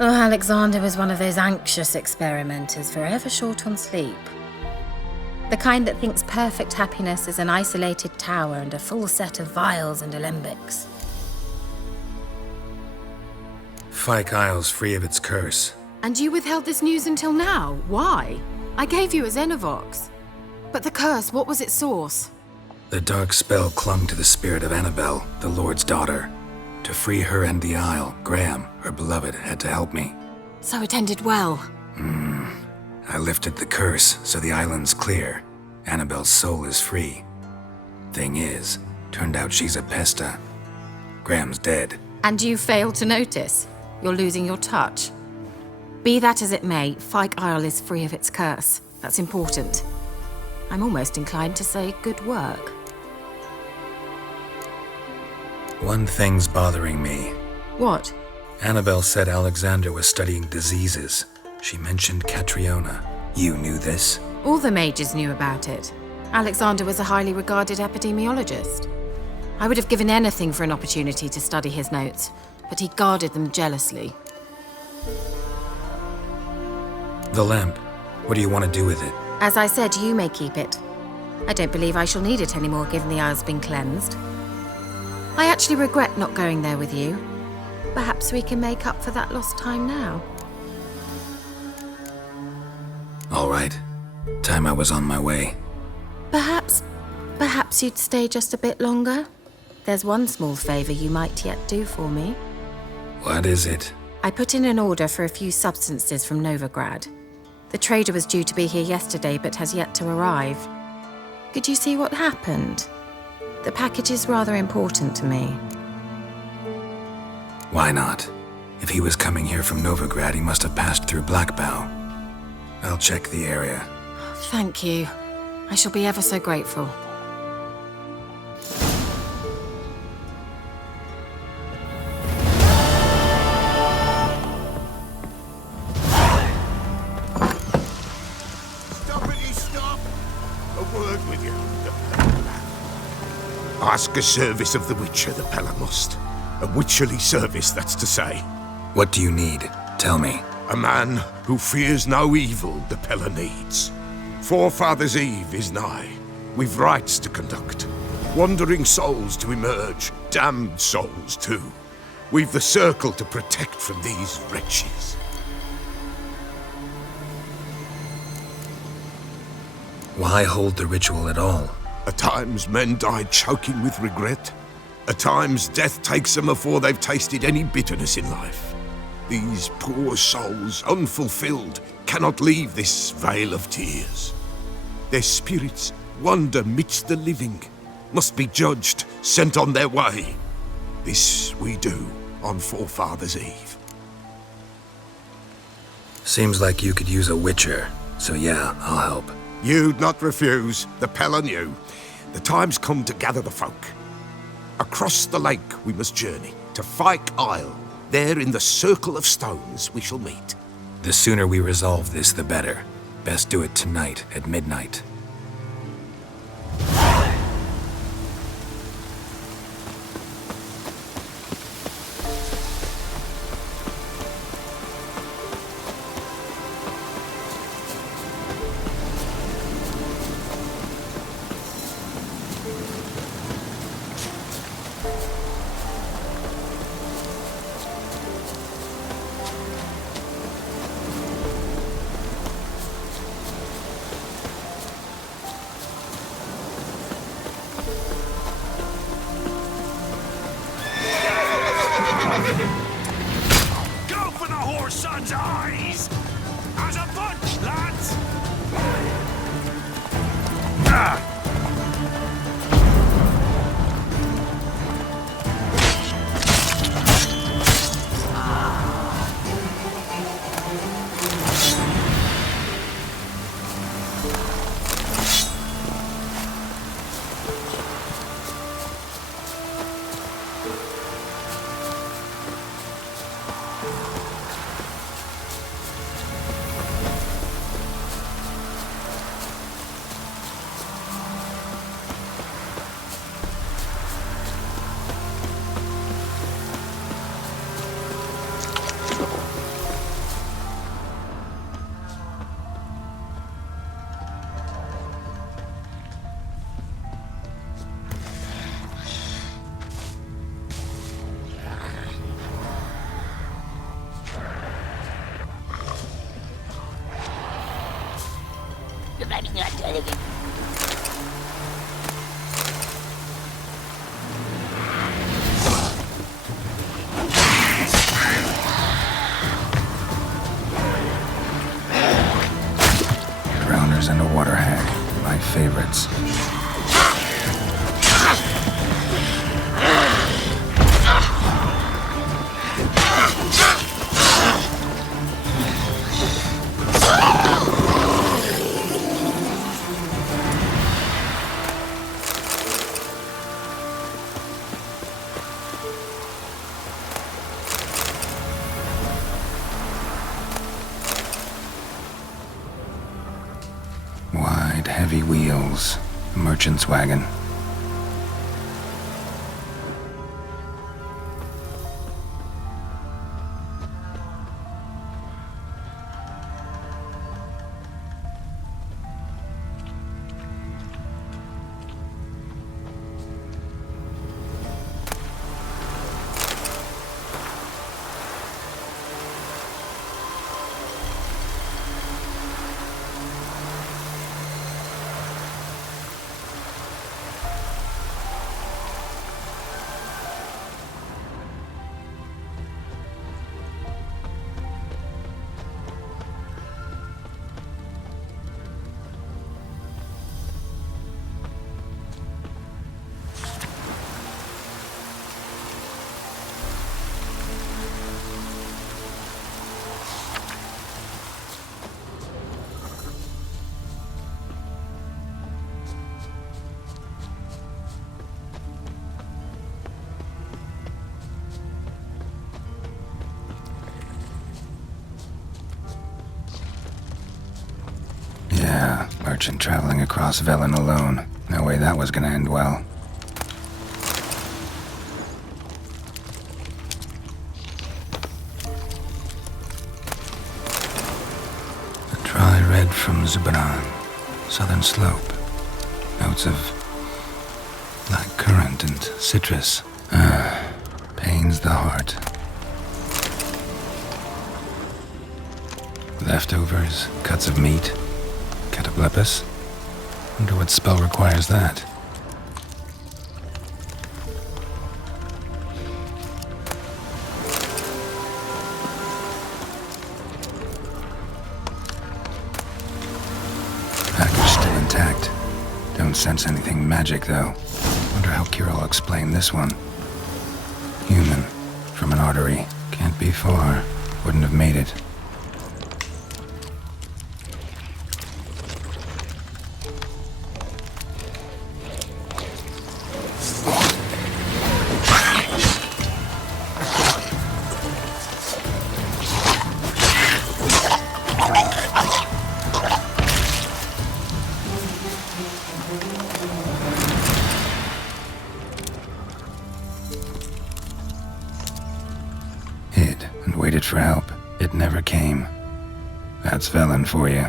Oh, Alexander was one of those anxious experimenters, forever short on sleep. The kind that thinks perfect happiness is an isolated tower and a full set of vials and alembics. Fyke Isle's free of its curse. And you withheld this news until now? Why? I gave you a Xenovox. But the curse, what was its source? The dark spell clung to the spirit of Annabelle, the Lord's daughter. To free her and the Isle, Graham, her beloved, had to help me. So it ended well. I lifted the curse, so the island's clear. Annabelle's soul is free. Thing is, turned out she's a pesta. Graham's dead. And you failed to notice? You're losing your touch. Be that as it may, Fyke Isle is free of its curse. That's important. I'm almost inclined to say good work. One thing's bothering me. What? Annabelle said Alexander was studying diseases. She mentioned Catriona. You knew this? All the mages knew about it. Alexander was a highly regarded epidemiologist. I would have given anything for an opportunity to study his notes, but he guarded them jealously. The lamp. What do you want to do with it? As I said, you may keep it. I don't believe I shall need it anymore, given the Isle's been cleansed. I actually regret not going there with you. Perhaps we can make up for that lost time now. All right. Time I was on my way. Perhaps you'd stay just a bit longer? There's one small favor you might yet do for me. What is it? I put in an order for a few substances from Novigrad. The trader was due to be here yesterday, but has yet to arrive. Could you see what happened? The package is rather important to me. Why not? If he was coming here from Novigrad, he must have passed through Blackbow. I'll check the area. Thank you. I shall be ever so grateful. Stop! A word with you. Ask a service of the Witcher, the Pella must. A witcherly service, that's to say. What do you need? Tell me. A man who fears no evil the Pella needs. Forefathers' Eve is nigh. We've rites to conduct. Wandering souls to emerge. Damned souls, too. We've the circle to protect from these wretches. Why hold the ritual at all? At times, men die choking with regret. At times, death takes them before they've tasted any bitterness in life. These poor souls, unfulfilled, cannot leave this vale of tears. Their spirits wander midst the living, must be judged, sent on their way. This we do on Forefathers' Eve. Seems like you could use a witcher, so yeah, I'll help. You'd not refuse, the Pella knew. The time's come to gather the folk. Across the lake we must journey, to Fyke Isle. There in the circle of stones we shall meet. The sooner we resolve this, the better. Best do it tonight at midnight. Go for the horse son's eyes! As a bunch, lads! Drowners and a water hag, my favorites. Wide, heavy wheels. A merchant's wagon. Yeah, merchant traveling across Velen alone. No way that was gonna end well. A dry red from Zubran, southern slope. Notes of black currant and citrus. Pains the heart. Leftovers, cuts of meat. Cataplepis? Wonder what spell requires that. Package still intact. Don't sense anything magic, though. Wonder how Kirill'll explain this one. Human. From an artery. Can't be far. Wouldn't have made it. That's Velen for you.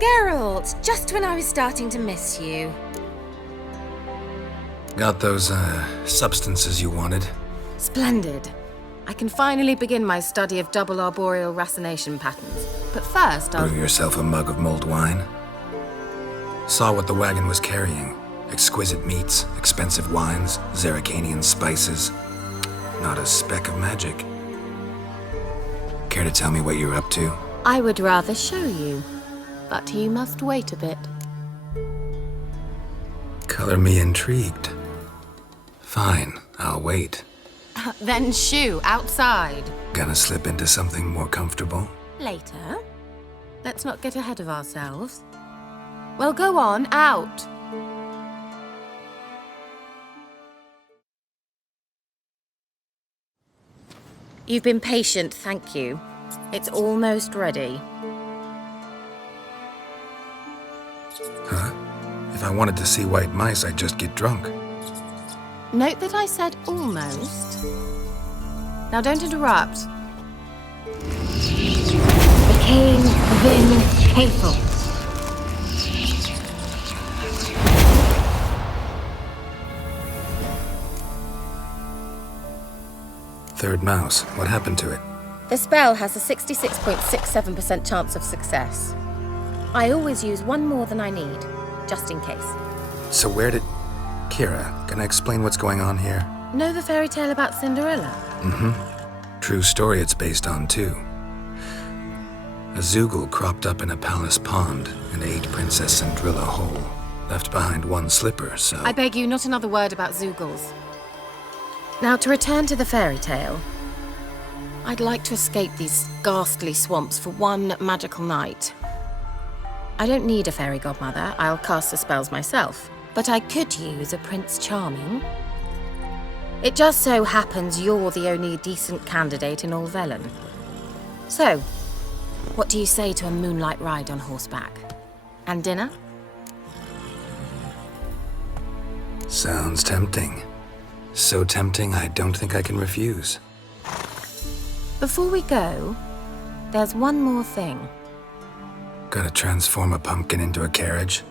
Geralt, just when I was starting to miss you. Got those, substances you wanted? Splendid. I can finally begin my study of double arboreal racination patterns. But first, I'll... Brew yourself a mug of mulled wine. Saw what the wagon was carrying. Exquisite meats, expensive wines, Zerrikanian spices. Not a speck of magic. Care to tell me what you're up to? I would rather show you, but you must wait a bit. Color me intrigued. Fine, I'll wait. Then shoo, outside. Gonna slip into something more comfortable? Later. Let's not get ahead of ourselves. Well, go on, out. You've been patient, thank you. It's almost ready. Huh? If I wanted to see white mice, I'd just get drunk. Note that I said almost. Now don't interrupt. Became Vin hateful. Third mouse, what happened to it? The spell has a 66.67% chance of success. I always use one more than I need, just in case. So where did... Kira, can I explain what's going on here? Know the fairy tale about Cinderella? Mm-hmm. True story it's based on, too. A Zoogle cropped up in a palace pond and ate Princess Cinderella whole. Left behind one slipper, so... I beg you, not another word about Zoogles. Now, to return to the fairy tale. I'd like to escape these ghastly swamps for one magical night. I don't need a fairy godmother, I'll cast the spells myself. But I could use a Prince Charming. It just so happens you're the only decent candidate in all Velen. So, what do you say to a moonlight ride on horseback? And dinner? Sounds tempting. So tempting, I don't think I can refuse. Before we go, there's one more thing. Gotta transform a pumpkin into a carriage?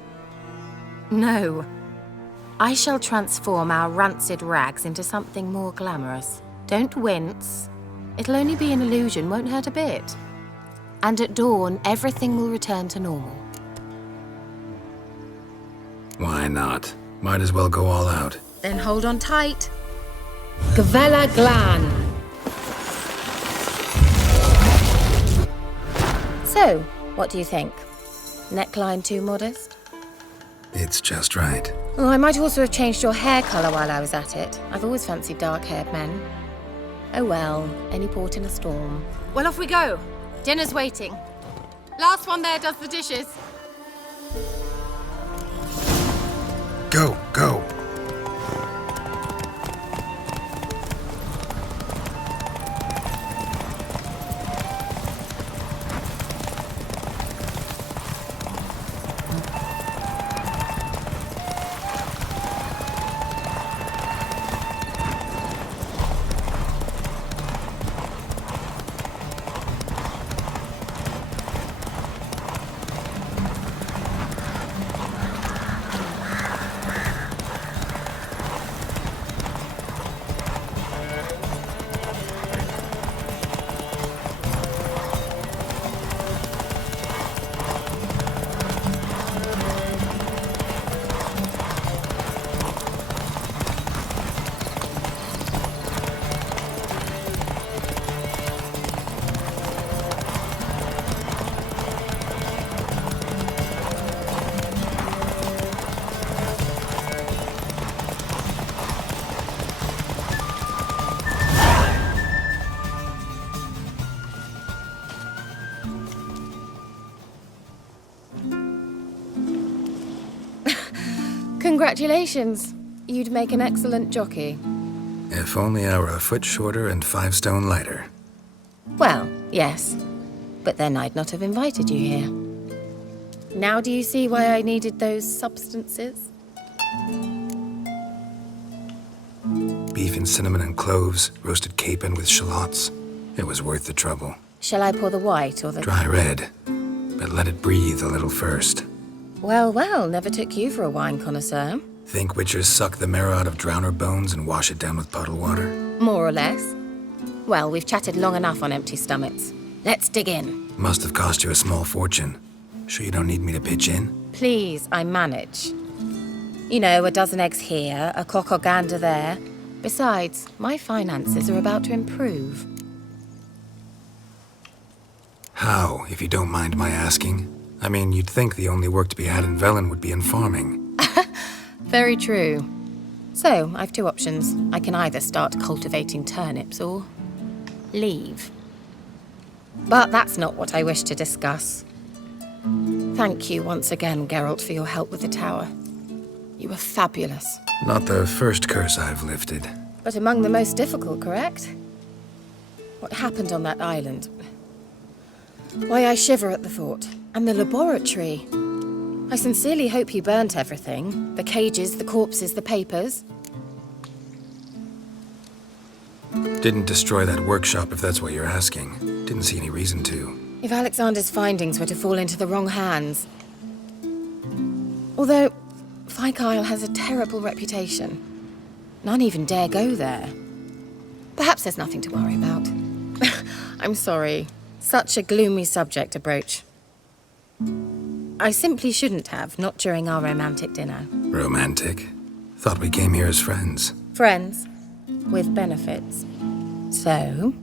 No. I shall transform our rancid rags into something more glamorous. Don't wince. It'll only be an illusion, won't hurt a bit. And at dawn, everything will return to normal. Why not? Might as well go all out. Then hold on tight. Gavella Glan. So, what do you think? Neckline too modest? It's just right. Oh, I might also have changed your hair colour while I was at it. I've always fancied dark-haired men. Oh well, any port in a storm. Well, off we go. Dinner's waiting. Last one there does the dishes. Go, go. Congratulations. You'd make an excellent jockey. If only I were a foot shorter and 5 stone lighter. Well, yes. But then I'd not have invited you here. Now do you see why I needed those substances? Beef and cinnamon and cloves, roasted capon with shallots. It was worth the trouble. Shall I pour the white or the... Dry red, but let it breathe a little first. Well, well, never took you for a wine connoisseur. Think witchers suck the marrow out of drowner bones and wash it down with puddle water? More or less. Well, we've chatted long enough on empty stomachs. Let's dig in. Must have cost you a small fortune. Sure you don't need me to pitch in? Please, I manage. You know, a dozen eggs here, a cock or gander there. Besides, my finances are about to improve. How, if you don't mind my asking? I mean, you'd think the only work to be had in Velen would be in farming. Very true. So, I've 2 options. I can either start cultivating turnips or leave. But that's not what I wish to discuss. Thank you once again, Geralt, for your help with the tower. You were fabulous. Not the first curse I've lifted. But among the most difficult, correct? What happened on that island? Why, I shiver at the thought. And the laboratory. I sincerely hope you burnt everything. The cages, the corpses, the papers. Didn't destroy that workshop, if that's what you're asking. Didn't see any reason to. If Alexander's findings were to fall into the wrong hands... Although, Fyke Isle has a terrible reputation. None even dare go there. Perhaps there's nothing to worry about. I'm sorry. Such a gloomy subject to broach. I simply shouldn't have, not during our romantic dinner. Romantic? Thought we came here as friends. Friends, with benefits. So?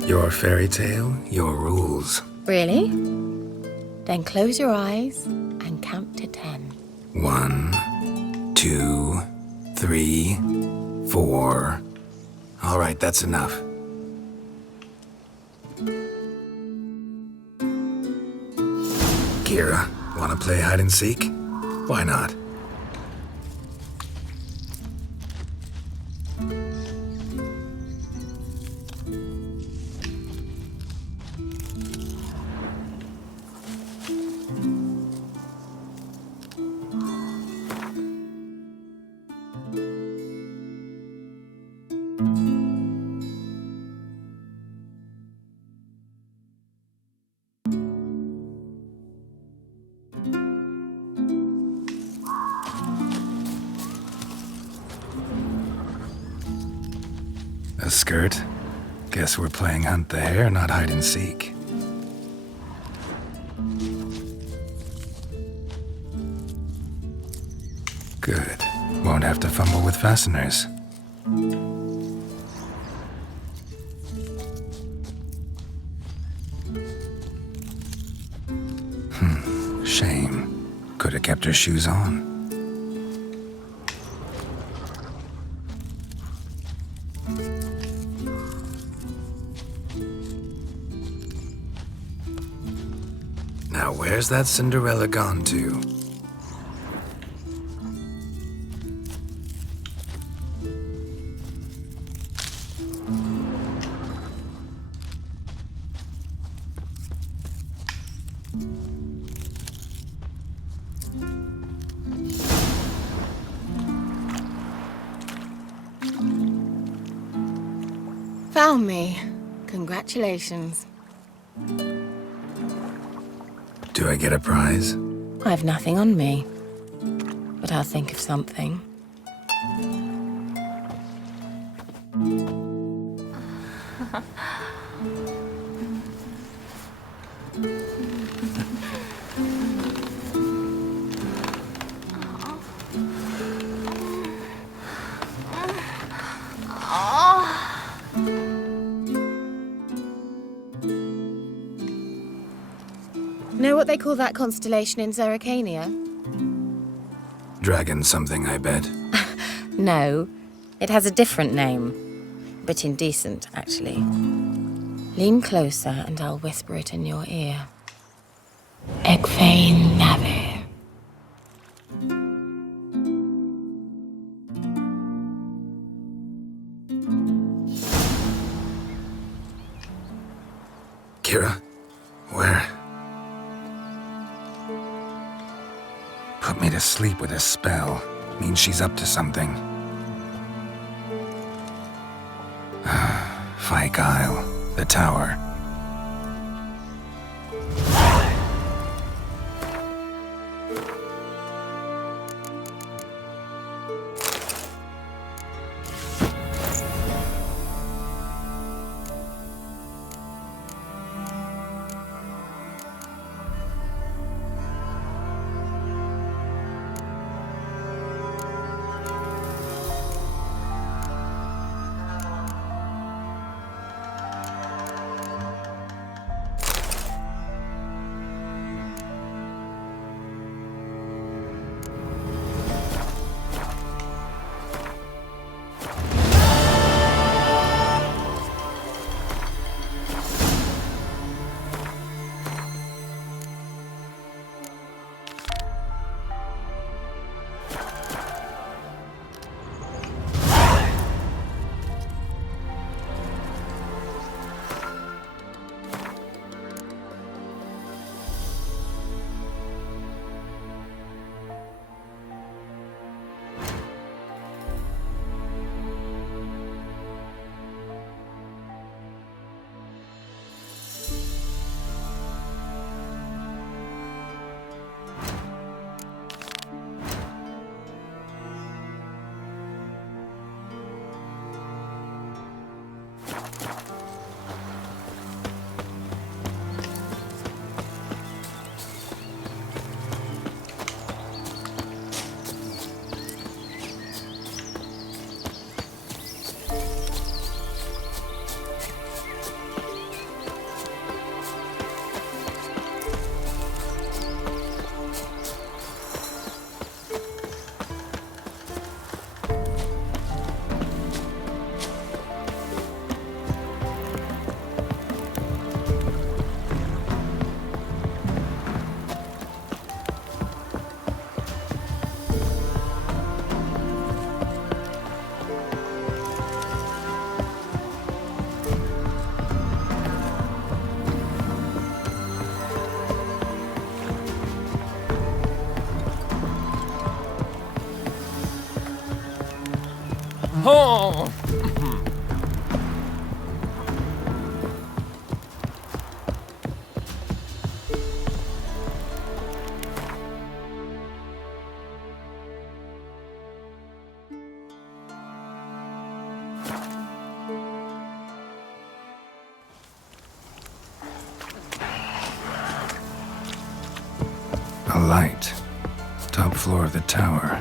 Your fairy tale, your rules. Really? Then close your eyes and count to 10. 1, 2, 3, 4. All right, that's enough. Kira, wanna play hide and seek? Why not? A skirt? Guess we're playing hunt the hare, not hide and seek. Good. Won't have to fumble with fasteners. Shame. Could have kept her shoes on. Now where's that Cinderella gone to? Found me. Congratulations. Do I get a prize? I've nothing on me, but I'll think of something. Know what they call that constellation in Zeracania? Dragon something, I bet. No, it has a different name. But indecent, actually. Lean closer and I'll whisper it in your ear. Egfain Nave. Kira? Where? Put me to sleep with a spell. Means she's up to something. Fyke Isle. The tower. Oh! A light. Top floor of the tower.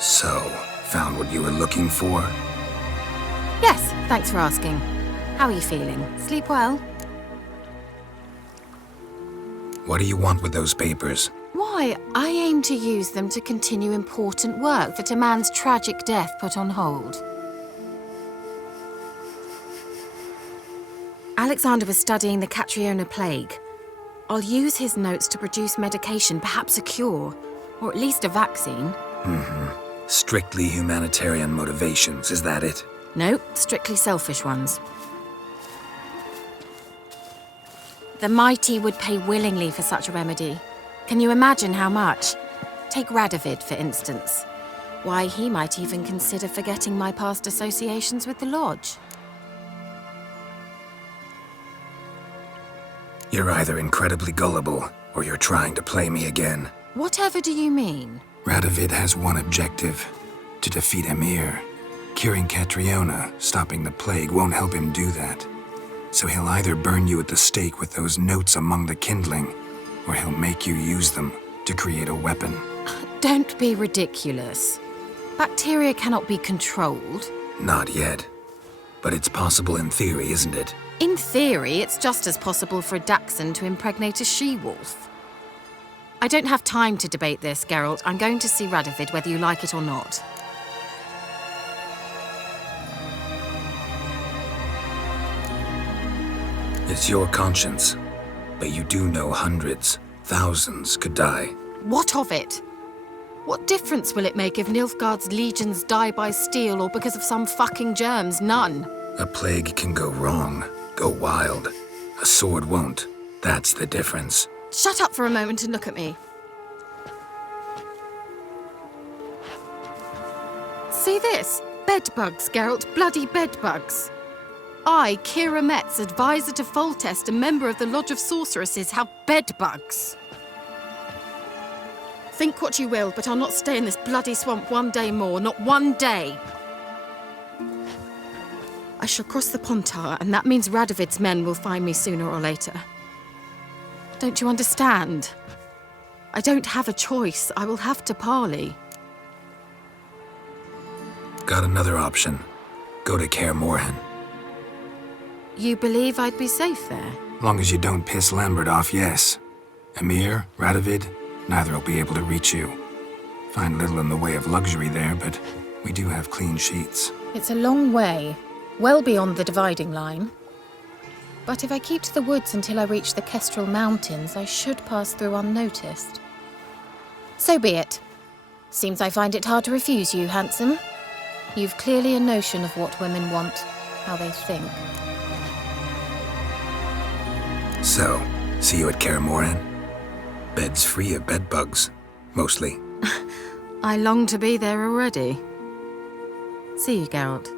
So, found what you were looking for? Yes, thanks for asking. How are you feeling? Sleep well? What do you want with those papers? Why, I aim to use them to continue important work that a man's tragic death put on hold. Alexander was studying the Catriona plague. I'll use his notes to produce medication, perhaps a cure, or at least a vaccine. Strictly humanitarian motivations, is that it? No, strictly selfish ones. The mighty would pay willingly for such a remedy. Can you imagine how much? Take Radovid, for instance. Why, he might even consider forgetting my past associations with the Lodge. You're either incredibly gullible, or you're trying to play me again. Whatever do you mean? Radovid has one objective: to defeat Emir. Curing Catriona, stopping the plague, won't help him do that. So he'll either burn you at the stake with those notes among the kindling, or he'll make you use them to create a weapon. Don't be ridiculous. Bacteria cannot be controlled. Not yet. But it's possible in theory, isn't it? In theory, it's just as possible for a dachshund to impregnate a she-wolf. I don't have time to debate this, Geralt. I'm going to see Radovid whether you like it or not. It's your conscience. But you do know hundreds, thousands could die. What of it? What difference will it make if Nilfgaard's legions die by steel or because of some fucking germs? None. A plague can go wrong, go wild. A sword won't. That's the difference. Shut up for a moment and look at me. See this? Bedbugs, Geralt. Bloody bedbugs. I, Kira Metz, advisor to Foltest, a member of the Lodge of Sorceresses, have bedbugs. Think what you will, but I'll not stay in this bloody swamp one day more. Not one day. I shall cross the Pontar, and that means Radovid's men will find me sooner or later. Don't you understand? I don't have a choice. I will have to parley. Got another option. Go to Kaer Morhen. You believe I'd be safe there? Long as you don't piss Lambert off, yes. Emir, Radovid, neither will be able to reach you. Find little in the way of luxury there, but we do have clean sheets. It's a long way, well beyond the dividing line. But if I keep to the woods until I reach the Kestrel Mountains, I should pass through unnoticed. So be it. Seems I find it hard to refuse you, handsome. You've clearly a notion of what women want, how they think. So, see you at Kaer Morhen? Beds free of bedbugs, mostly. I long to be there already. See you, Geralt.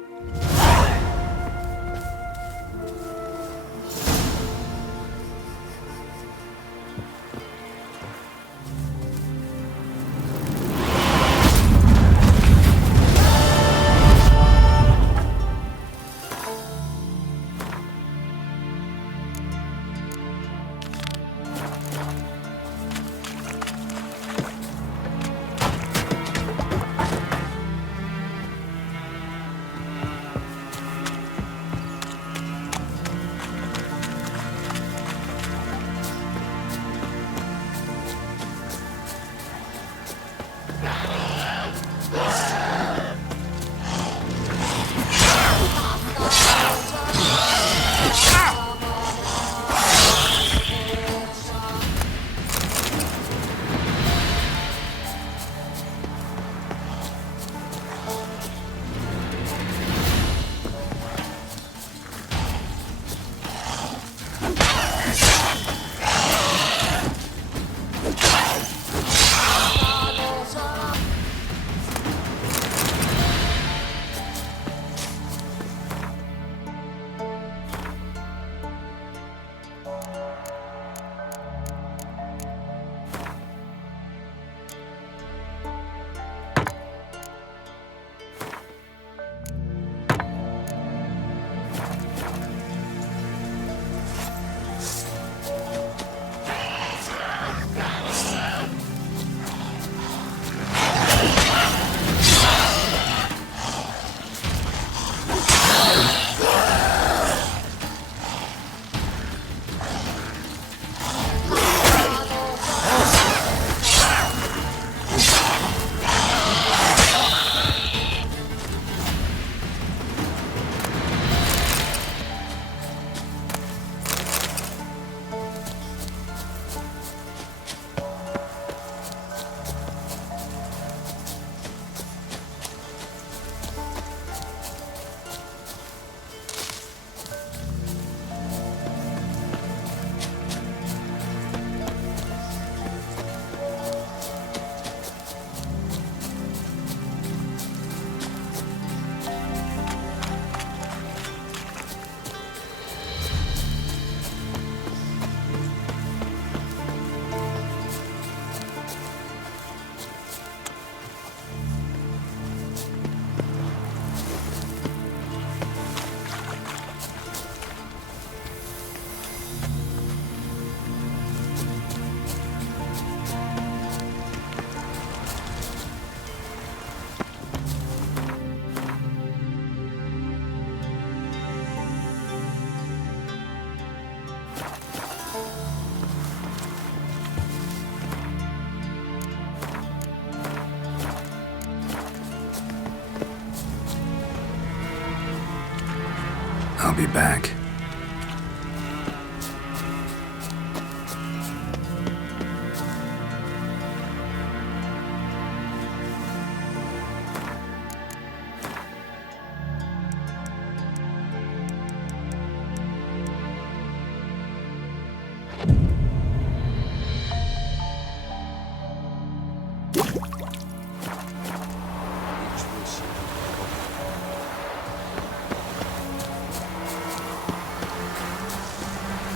I'll be back.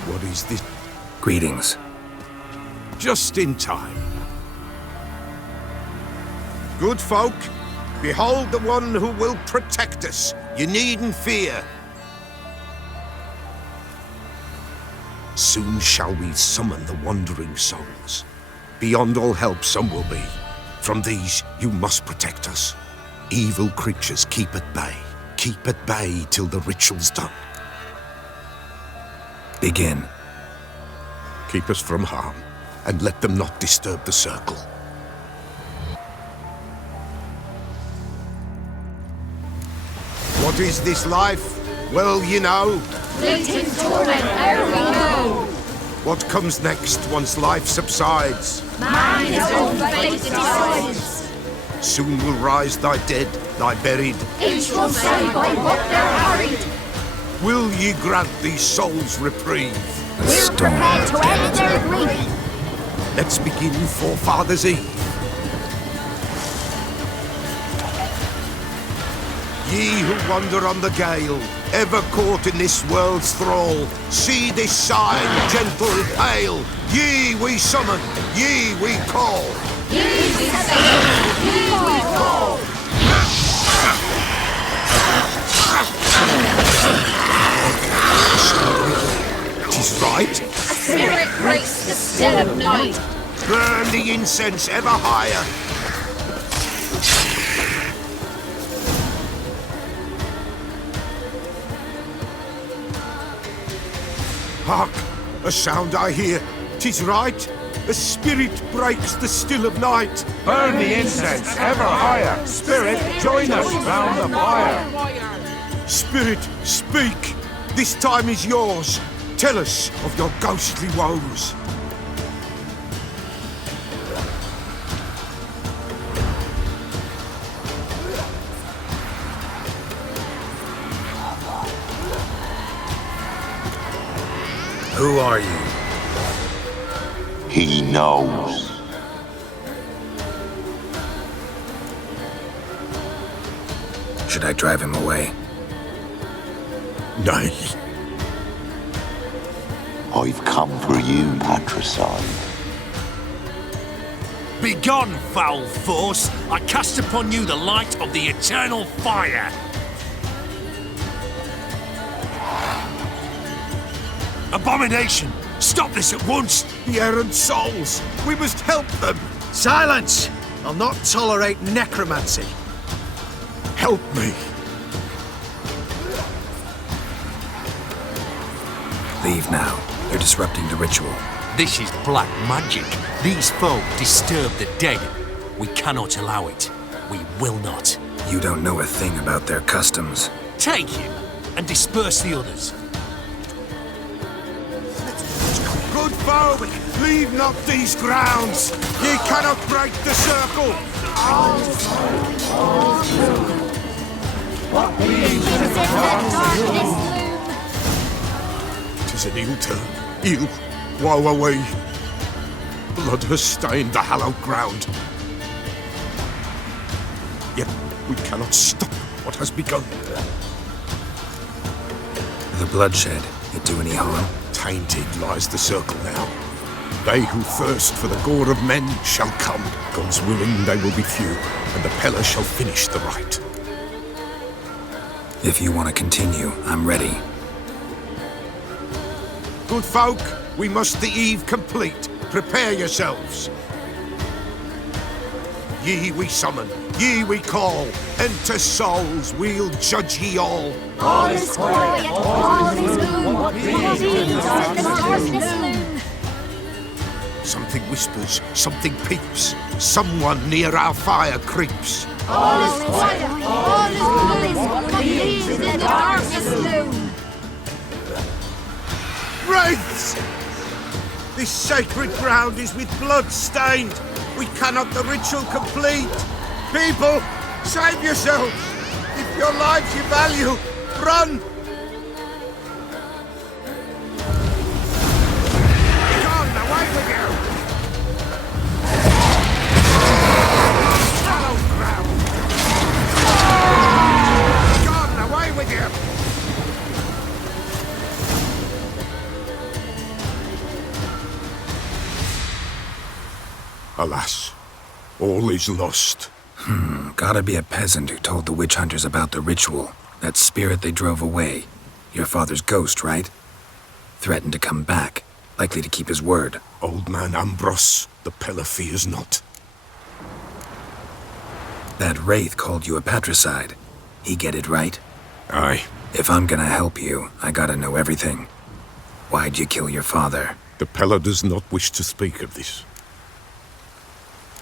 What is this? Greetings. Just in time. Good folk, behold the one who will protect us. You needn't fear. Soon shall we summon the wandering souls. Beyond all help some will be. From these you must protect us. Evil creatures keep at bay. Keep at bay till the ritual's done. Begin. Keep us from harm, and let them not disturb the circle. What is this life? Well, you know. Fleeting torment, ere we know. What comes next once life subsides? Man his own fate decides. Soon will rise thy dead, thy buried. Each will say by what they're hurried. Will ye grant these souls reprieve? We're prepared to end their grief. Let's begin Forefathers' Eve. Ye who wander on the gale, ever caught in this world's thrall, see this sign, gentle and pale. Ye we summon, ye we call. Ye we summon, ye we call. Tis right. Spirit breaks the still of night. Burn the incense ever higher. Hark! A sound I hear. 'Tis right. A spirit breaks the still of night. Burn the incense ever higher. Spirit, join us round the fire. Spirit, speak. This time is yours. Tell us of your ghostly woes. Who are you? He knows. Should I drive him away? Nay. I've come for you, patricide. Begone, foul force! I cast upon you the light of the eternal fire! Abomination! Stop this at once! The errant souls! We must help them! Silence! I'll not tolerate necromancy. Help me! Leave now. You're disrupting the ritual. This is black magic. These folk disturb the dead. We cannot allow it. We will not. You don't know a thing about their customs. Take him and disperse the others. Good folk, leave not these grounds. Ye cannot break the circle. What means in the darkness loom? 'Tis an ill turn. Ill. Woe away. Blood has stained the hallowed ground. Yet we cannot stop what has begun. The bloodshed, it do any harm? Tainted lies the circle now. They who thirst for the gore of men shall come. God's willing they will be few, and the Peller shall finish the rite. If you want to continue, I'm ready. Good folk, we must the eve complete. Prepare yourselves. Ye we summon, ye we call. Enter souls, we'll judge ye all. All is quiet, all is gloom. What means in the darkness loom? Something whispers, something peeps. Someone near our fire creeps. All is quiet, all is gloom. What means in the darkness loom? Wraiths! This sacred ground is with blood stained. We cannot the ritual complete. People, save yourselves! If your lives you value, run! Gone, away with you! Swallow ground! Gone, away with you! Alas, all is lost. Gotta be a peasant who told the witch hunters about the ritual. That spirit they drove away. Your father's ghost, right? Threatened to come back. Likely to keep his word. Old man Ambrose, the Pillar fears not. That wraith called you a patricide. He get it right? Aye. If I'm gonna help you, I gotta know everything. Why'd you kill your father? The Pillar does not wish to speak of this.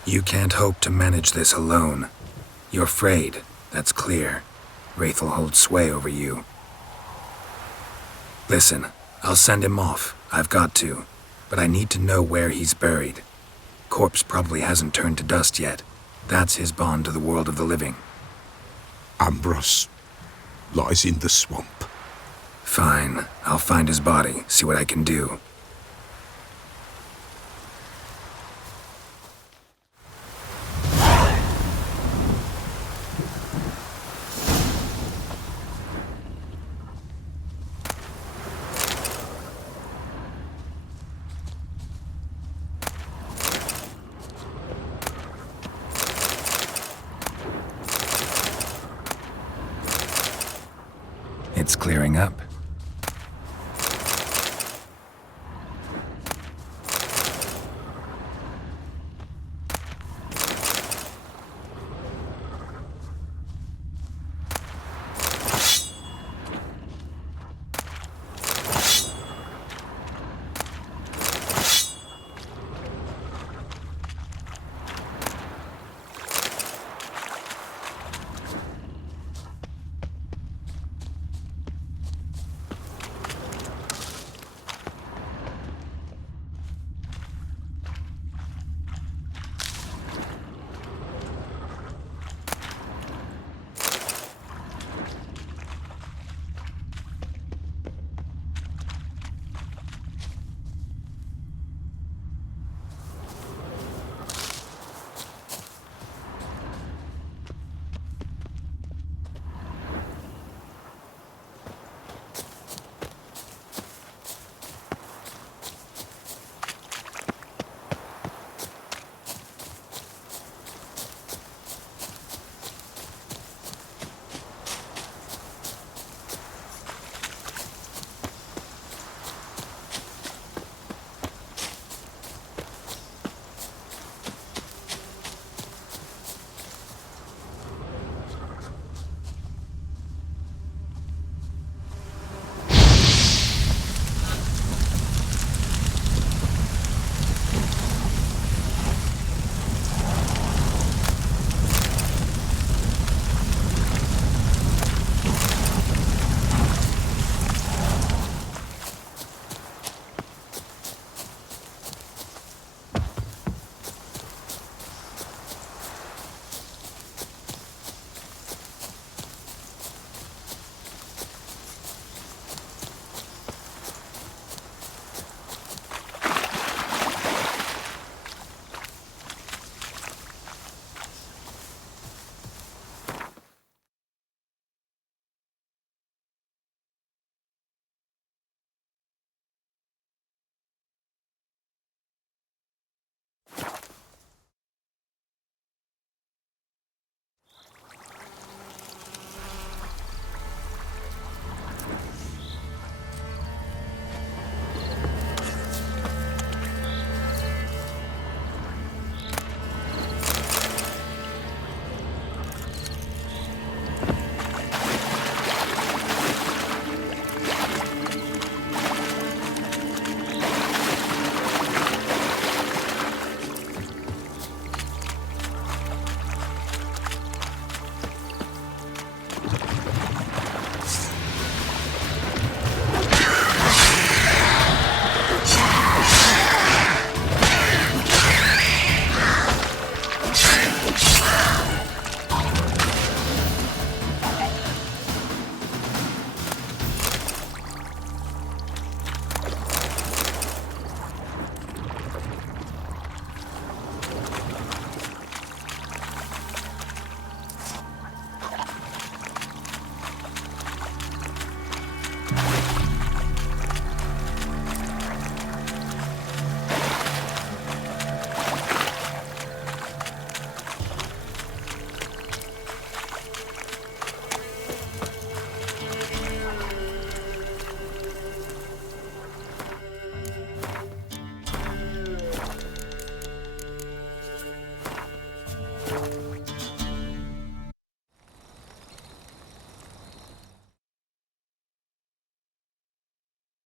You can't hope to manage this alone. You're afraid, that's clear. Wraith will hold sway over you. Listen, I'll send him off. I've got to. But I need to know where he's buried. Corpse probably hasn't turned to dust yet. That's his bond to the world of the living. Ambrose lies in the swamp. Fine. I'll find his body, see what I can do. It's clearing up.